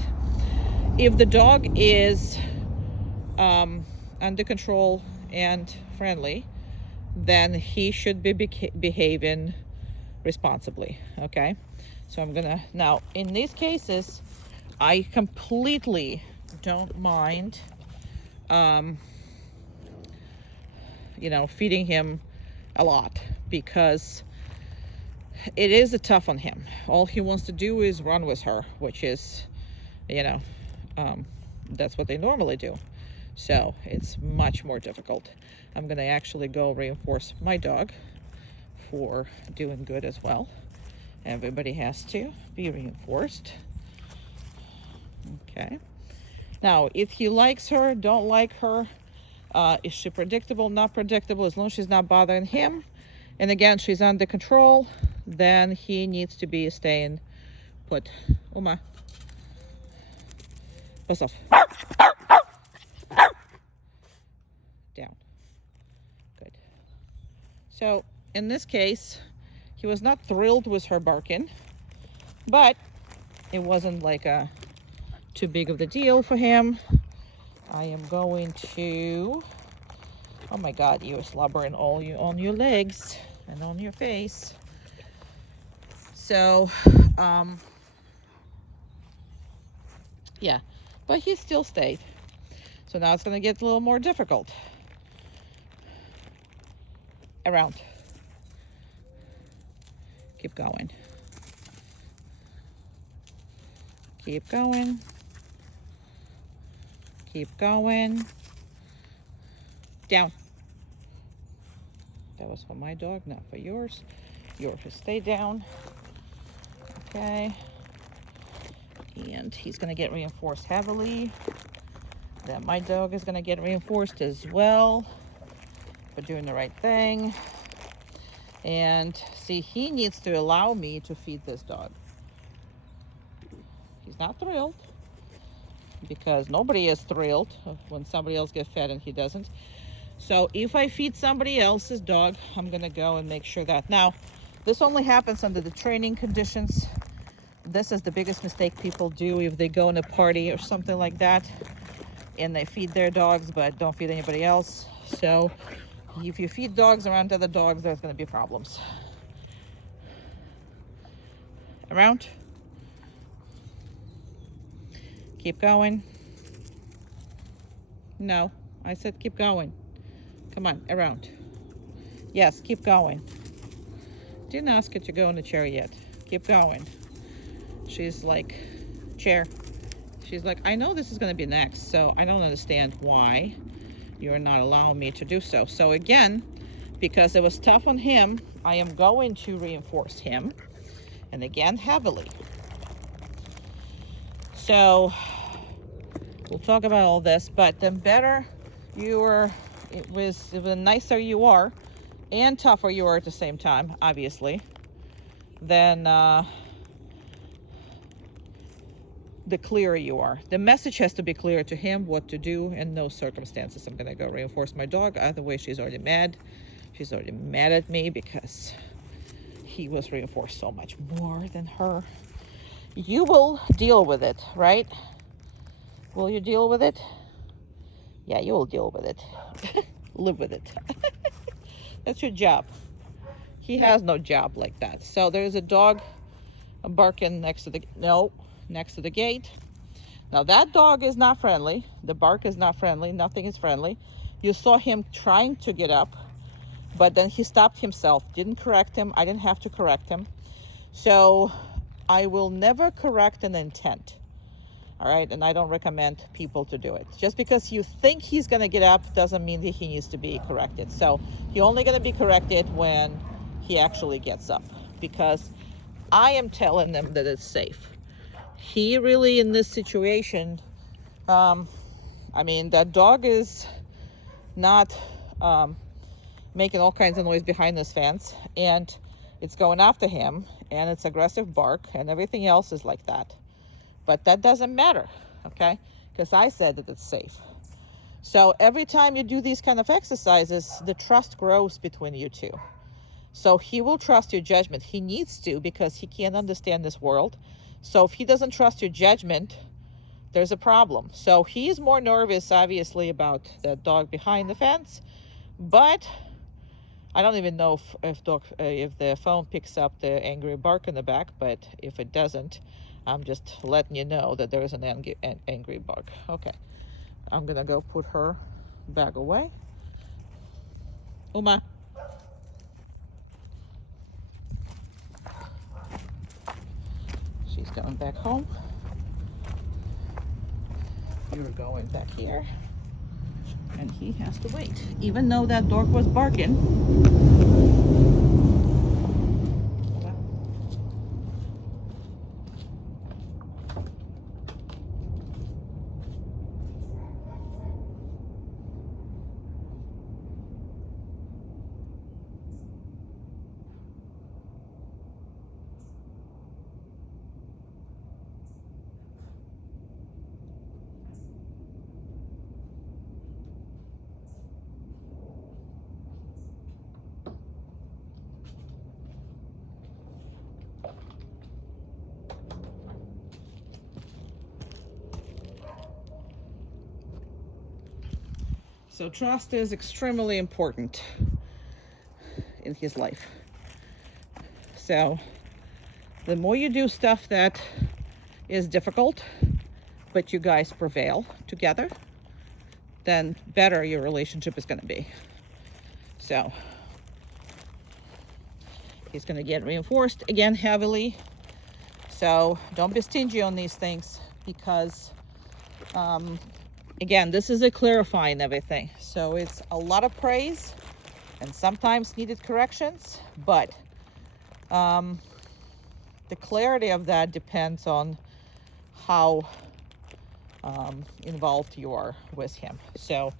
if the dog is under control and friendly, then he should be behaving responsibly, okay? So I'm gonna, now in these cases, I completely don't mind, you know, feeding him a lot because it is a tough on him. All he wants to do is run with her, which is, you know, that's what they normally do. So it's much more difficult. I'm gonna actually go reinforce my dog for doing good as well. Everybody has to be reinforced. Okay. Now, if he likes her, don't like her, is she predictable, not predictable, as long as she's not bothering him, and again, she's under control, then he needs to be staying put. Uma. Buzz off. Down. Good. So, in this case, he was not thrilled with her barking, but it wasn't like a too big of the deal for him. I am going to, oh my God, you're slobbering all on your legs and on your face. So, yeah, but he still stayed. So now it's gonna get a little more difficult. Around. Keep going. Keep going. Keep going. Down. That was for my dog, not for yours. Yours should stay down. Okay. And he's gonna get reinforced heavily. Then my dog is gonna get reinforced as well for doing the right thing. And see, he needs to allow me to feed this dog. He's not thrilled because nobody is thrilled when somebody else gets fed and he doesn't. So if I feed somebody else's dog, I'm gonna go and make sure that. Now, this only happens under the training conditions. This is the biggest mistake people do if they go in a party or something like that and they feed their dogs but don't feed anybody else. So if you feed dogs around other dogs, there's gonna be problems. Around. Keep going. No, I said keep going. Come on, around. Yes, keep going. Didn't ask her to go in the chair yet. Keep going. She's like, chair. She's like, I know this is going to be next, so I don't understand why you're not allowing me to do so. So again, because it was tough on him, I am going to reinforce him. And again, heavily. So we'll talk about all this, but the better you are, the nicer you are and tougher you are at the same time, obviously, then the clearer you are. The message has to be clear to him what to do in those circumstances. I'm gonna go reinforce my dog. Either way, she's already mad. She's already mad at me because he was reinforced so much more than her. You will deal with it, right? Will you deal with it? Yeah, you'll deal with it. Live with it. That's your job. He has no job like that. So there's a dog barking next to the, no, next to the gate. Now that dog is not friendly. The bark is not friendly. Nothing is friendly. You saw him trying to get up, but then he stopped himself. Didn't correct him. I didn't have to correct him. So I will never correct an intent. All right, and I don't recommend people to do it. Just because you think he's gonna get up doesn't mean that he needs to be corrected. So he's only gonna be corrected when he actually gets up, because I am telling them that it's safe. He really, in this situation, I mean, that dog is not making all kinds of noise behind this fence, and it's going after him, and it's aggressive bark, and everything else is like that. But that doesn't matter, okay? Because I said that it's safe. So every time you do these kind of exercises, the trust grows between you two. So he will trust your judgment. He needs to, because he can't understand this world. So if he doesn't trust your judgment, there's a problem. So he's more nervous, obviously, about the dog behind the fence. But I don't even know if the phone picks up the angry bark in the back. But if it doesn't, I'm just letting you know that there is an angry bark. Okay, I'm gonna go put her bag away. Uma. She's going back home. You're going back here. And he has to wait. Even though that dog was barking. So trust is extremely important in his life. So the more you do stuff that is difficult, but you guys prevail together, then better your relationship is going to be. So he's going to get reinforced again heavily. So don't be stingy on these things, because again, this is a clarifying everything. So it's a lot of praise and sometimes needed corrections, but the clarity of that depends on how involved you are with him. So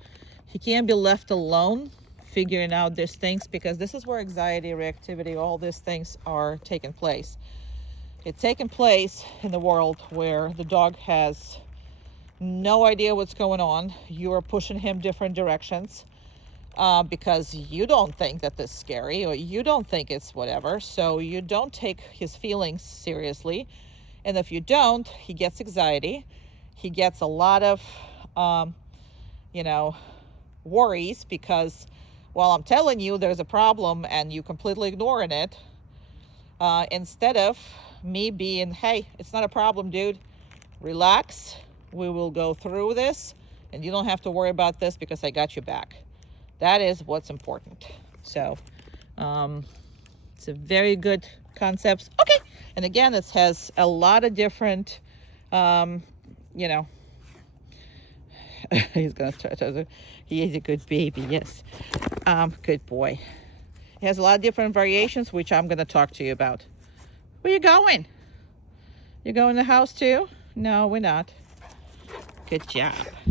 he can't be left alone figuring out these things, because this is where anxiety, reactivity, all these things are taking place. It's taking place in the world where the dog has no idea what's going on. You are pushing him different directions because you don't think that this is scary, or you don't think it's whatever. So you don't take his feelings seriously. And if you don't, he gets anxiety. He gets a lot of, worries, because, well, I'm telling you there's a problem and you completely ignoring it. Instead of me being, hey, it's not a problem, dude. Relax. We will go through this, and you don't have to worry about this because I got you back. That is what's important. So it's a very good concept. Okay. And again, it has a lot of different, he's going to try. He is a good baby. Yes. Good boy. It has a lot of different variations, which I'm going to talk to you about. Where you going? You going in the house too? No, we're not. Good job.